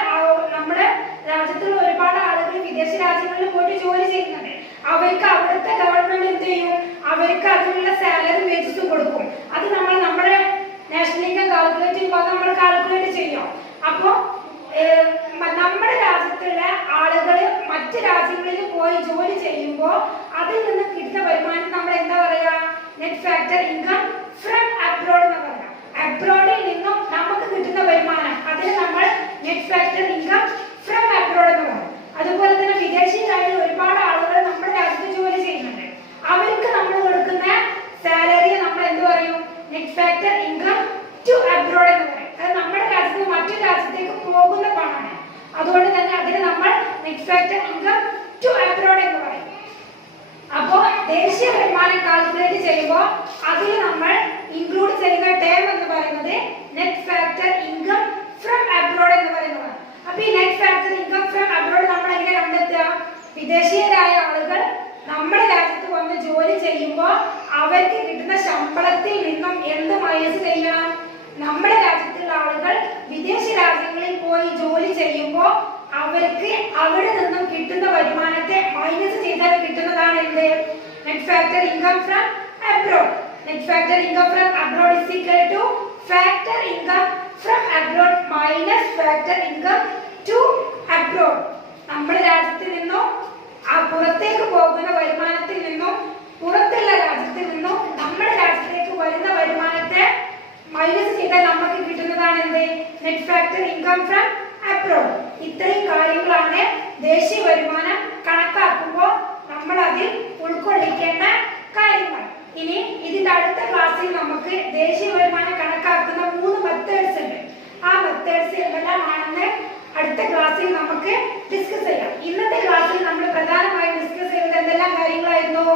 രാജ്യത്തുള്ള ഒരുപാട് ആളുകൾ വിദേശ രാജ്യങ്ങളിൽ പോയിട്ട് ജോലി ചെയ്യുന്നുണ്ട്. അവർക്ക് അവിടുത്തെ ഗവൺമെന്റ് എന്ത് ചെയ്യും? അവർക്ക് അതിനുള്ള സാലറി വേജസ് കൊടുക്കും. അത് നമ്മൾ നമ്മുടെ നാഷണൽ ഇൻകം കാൽക്കുലേറ്റ് ചെയ്യുമ്പോൾ നമ്മൾ കാൽക്കുലേറ്റ് ചെയ്യും. അപ്പോൾ നമ്മുടെ രാജ്യത്തുള്ള ആളുകൾ മറ്റു രാജ്യങ്ങളിൽ പോയി ജോലി ചെയ്യുമ്പോൾ അതിൽ നിന്ന് കിട്ടുന്ന വരുമാനം നമ്മൾ എന്താ പറയാ? Net factor income from abroad എന്ന് പറയാം. അബ്രോഡിൽ നിന്നും നമുക്ക് കിട്ടുന്ന വരുമാനം അതിന് നമ്മൾ net factor income from abroad എന്ന് പറയും. അതുപോലെ തന്നെ വിദേശികളായ ഒരുപാട് ആളുകൾ നമ്മുടെ രാജ്യത്ത് ജോലി ചെയ്യുന്നുണ്ട്. അവർക്ക് നമ്മൾ കൊടുക്കുന്ന സാലറി നമ്മൾ എന്ത് പറയും? Net factor income to abroad എന്ന് പറയും. അത് നമ്മുടെ രാജ്യത്ത് നിന്ന് മറ്റൊരു രാജ്യത്തേക്ക് പോകുന്ന പണമാണ്. അതുകൊണ്ട് തന്നെ അതിന് നമ്മൾ net factor income to abroad എന്ന് പറയും. അപ്പോൾ ദേശീയ വരുമാനം കാൽക്കുലേറ്റ് ചെയ്യുമ്പോൾ അതിൽ നമ്മൾ ഇൻക്ലൂഡ് ചെയ്യുന്ന ടേം എന്ന് പറയുന്നത് net factor income from abroad എന്ന് പറയുന്നതാണ്. അപ്പൊ ഈ net factor income from abroad നമ്മൾ എങ്ങനെ കണ്ടെത്തുക? വിദേശീയരായ ആളുകൾ നമ്മുടെ രാജ്യത്ത് വന്ന് ജോലി ചെയ്യുമ്പോൾ അവർക്ക് കിട്ടുന്ന ശമ്പളത്തിൽ നിന്നും എന്ത് മൈനസ് ചെയ്യണം? നമ്മുടെ രാജ്യത്തുള്ള ആളുകൾ വിദേശ രാജ്യങ്ങളിൽ പോയി ജോലി ചെയ്യുമ്പോൾ അവർക്ക് അവിടെ നിന്നും കിട്ടുന്ന വരുമാനത്തെ മൈനസ് ചെയ്താൽ കിട്ടുന്നതാണ് എന്ത്? Net factor income from abroad. Net factor income from abroad is equal to factor income from abroad minus factor income to abroad. നമ്മുടെ രാജ്യത്തിൽ നിന്നും പുറത്തേക്ക് പോകുന്ന വരുമാനത്തിൽ നിന്നും പുറത്തുള്ള രാജ്യത്തിൽ നിന്നും നമ്മുടെ രാജ്യത്തേക്ക് വരുന്ന വരുമാനത്തെ മൈനസ് ചെയ്താൽ നമുക്ക് കിട്ടുന്നതാണ് എന്ത്? Net factor income from abroad. ഇത്രയും കാര്യങ്ങളാണ് ദേശീയ വരുമാനം കണക്കാക്കുമ്പോൾ നമ്മൾ അതിൽ ഉൾക്കൊള്ളിക്കേണ്ട കാര്യങ്ങൾ. ഇനി ഇതിന്റെ അടുത്ത ക്ലാസ്സിൽ നമുക്ക് ദേശീയ വരുമാനം കണക്കാക്കുന്ന 3 മെത്തേഡ്സ് ഉണ്ട്. ആ മെത്തേഡ്സ് എന്തെല്ലാമാണെന്ന് അടുത്ത ക്ലാസ്സിൽ നമുക്ക് ഡിസ്കസ് ചെയ്യാം. ഇന്നത്തെ ക്ലാസ്സിൽ നമ്മൾ പ്രധാനമായും ഡിസ്കസ് ചെയ്യുന്നത് എന്തെല്ലാം കാര്യങ്ങളായിരുന്നു?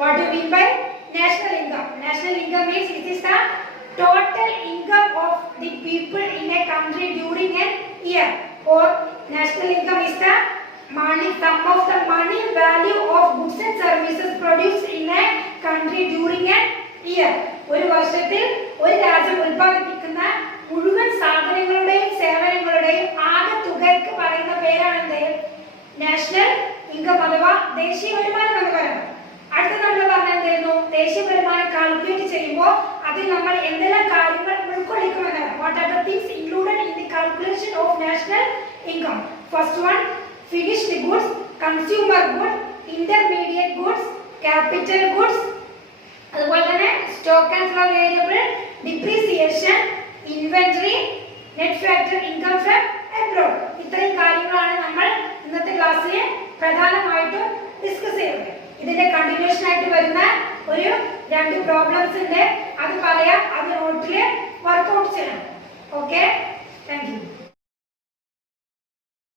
What do mean by national income? National income means it is the total income of the people in a country during a year, or national income is the money, sum of the money value of goods and services produced in a country during a year. ഒരു വർഷത്തിൽ ഒരു രാജ്യം ഉൽപ്പാദിപ്പിക്കുന്ന മുഴുവൻ സാധനങ്ങളുടെയും സേവനങ്ങളുടെയും ആകെ തുകയ്ക്ക് പറയുന്ന പേരാണ് എന്ത്? നാഷണൽ ഇൻകം അഥവാ ദേശീയ വരുമാനം എന്ന് പറയുന്നത്. അടുത്ത നമ്മൾ പറഞ്ഞെന്തായിരുന്നു? ദേശീയ വരുമാനം കാൽക്കുലേറ്റ് ചെയ്യുമ്പോൾ അതിൽ നമ്മൾ എന്തെല്ലാം കാര്യങ്ങൾ ഉൾക്കൊള്ളിക്കുമെന്നാണ്. What are the things included in the calculation of national income? First one, finished goods, consumer goods, intermediate goods, capital goods, അതുപോലെ തന്നെ stock and flow variable, depreciation, inventory, net factor income from abroad. ഇത്രയും കാര്യങ്ങളാണ് നമ്മൾ ഇന്നത്തെ ക്ലാസ്സിൽ പ്രധാനമായിട്ടും discuss ചെയ്യുന്നത്. ഇതിന്റെ കണ്ടിന്യൂഷൻ ആയിട്ട് വരുന്ന ഒരു 2 പ്രോബ്ലംസ് ഉണ്ട്. അത് പറയാം, അത് നോട്ടിൽ വർക്ക്ഔട്ട് ചെയ്യണം. Okay, thank you.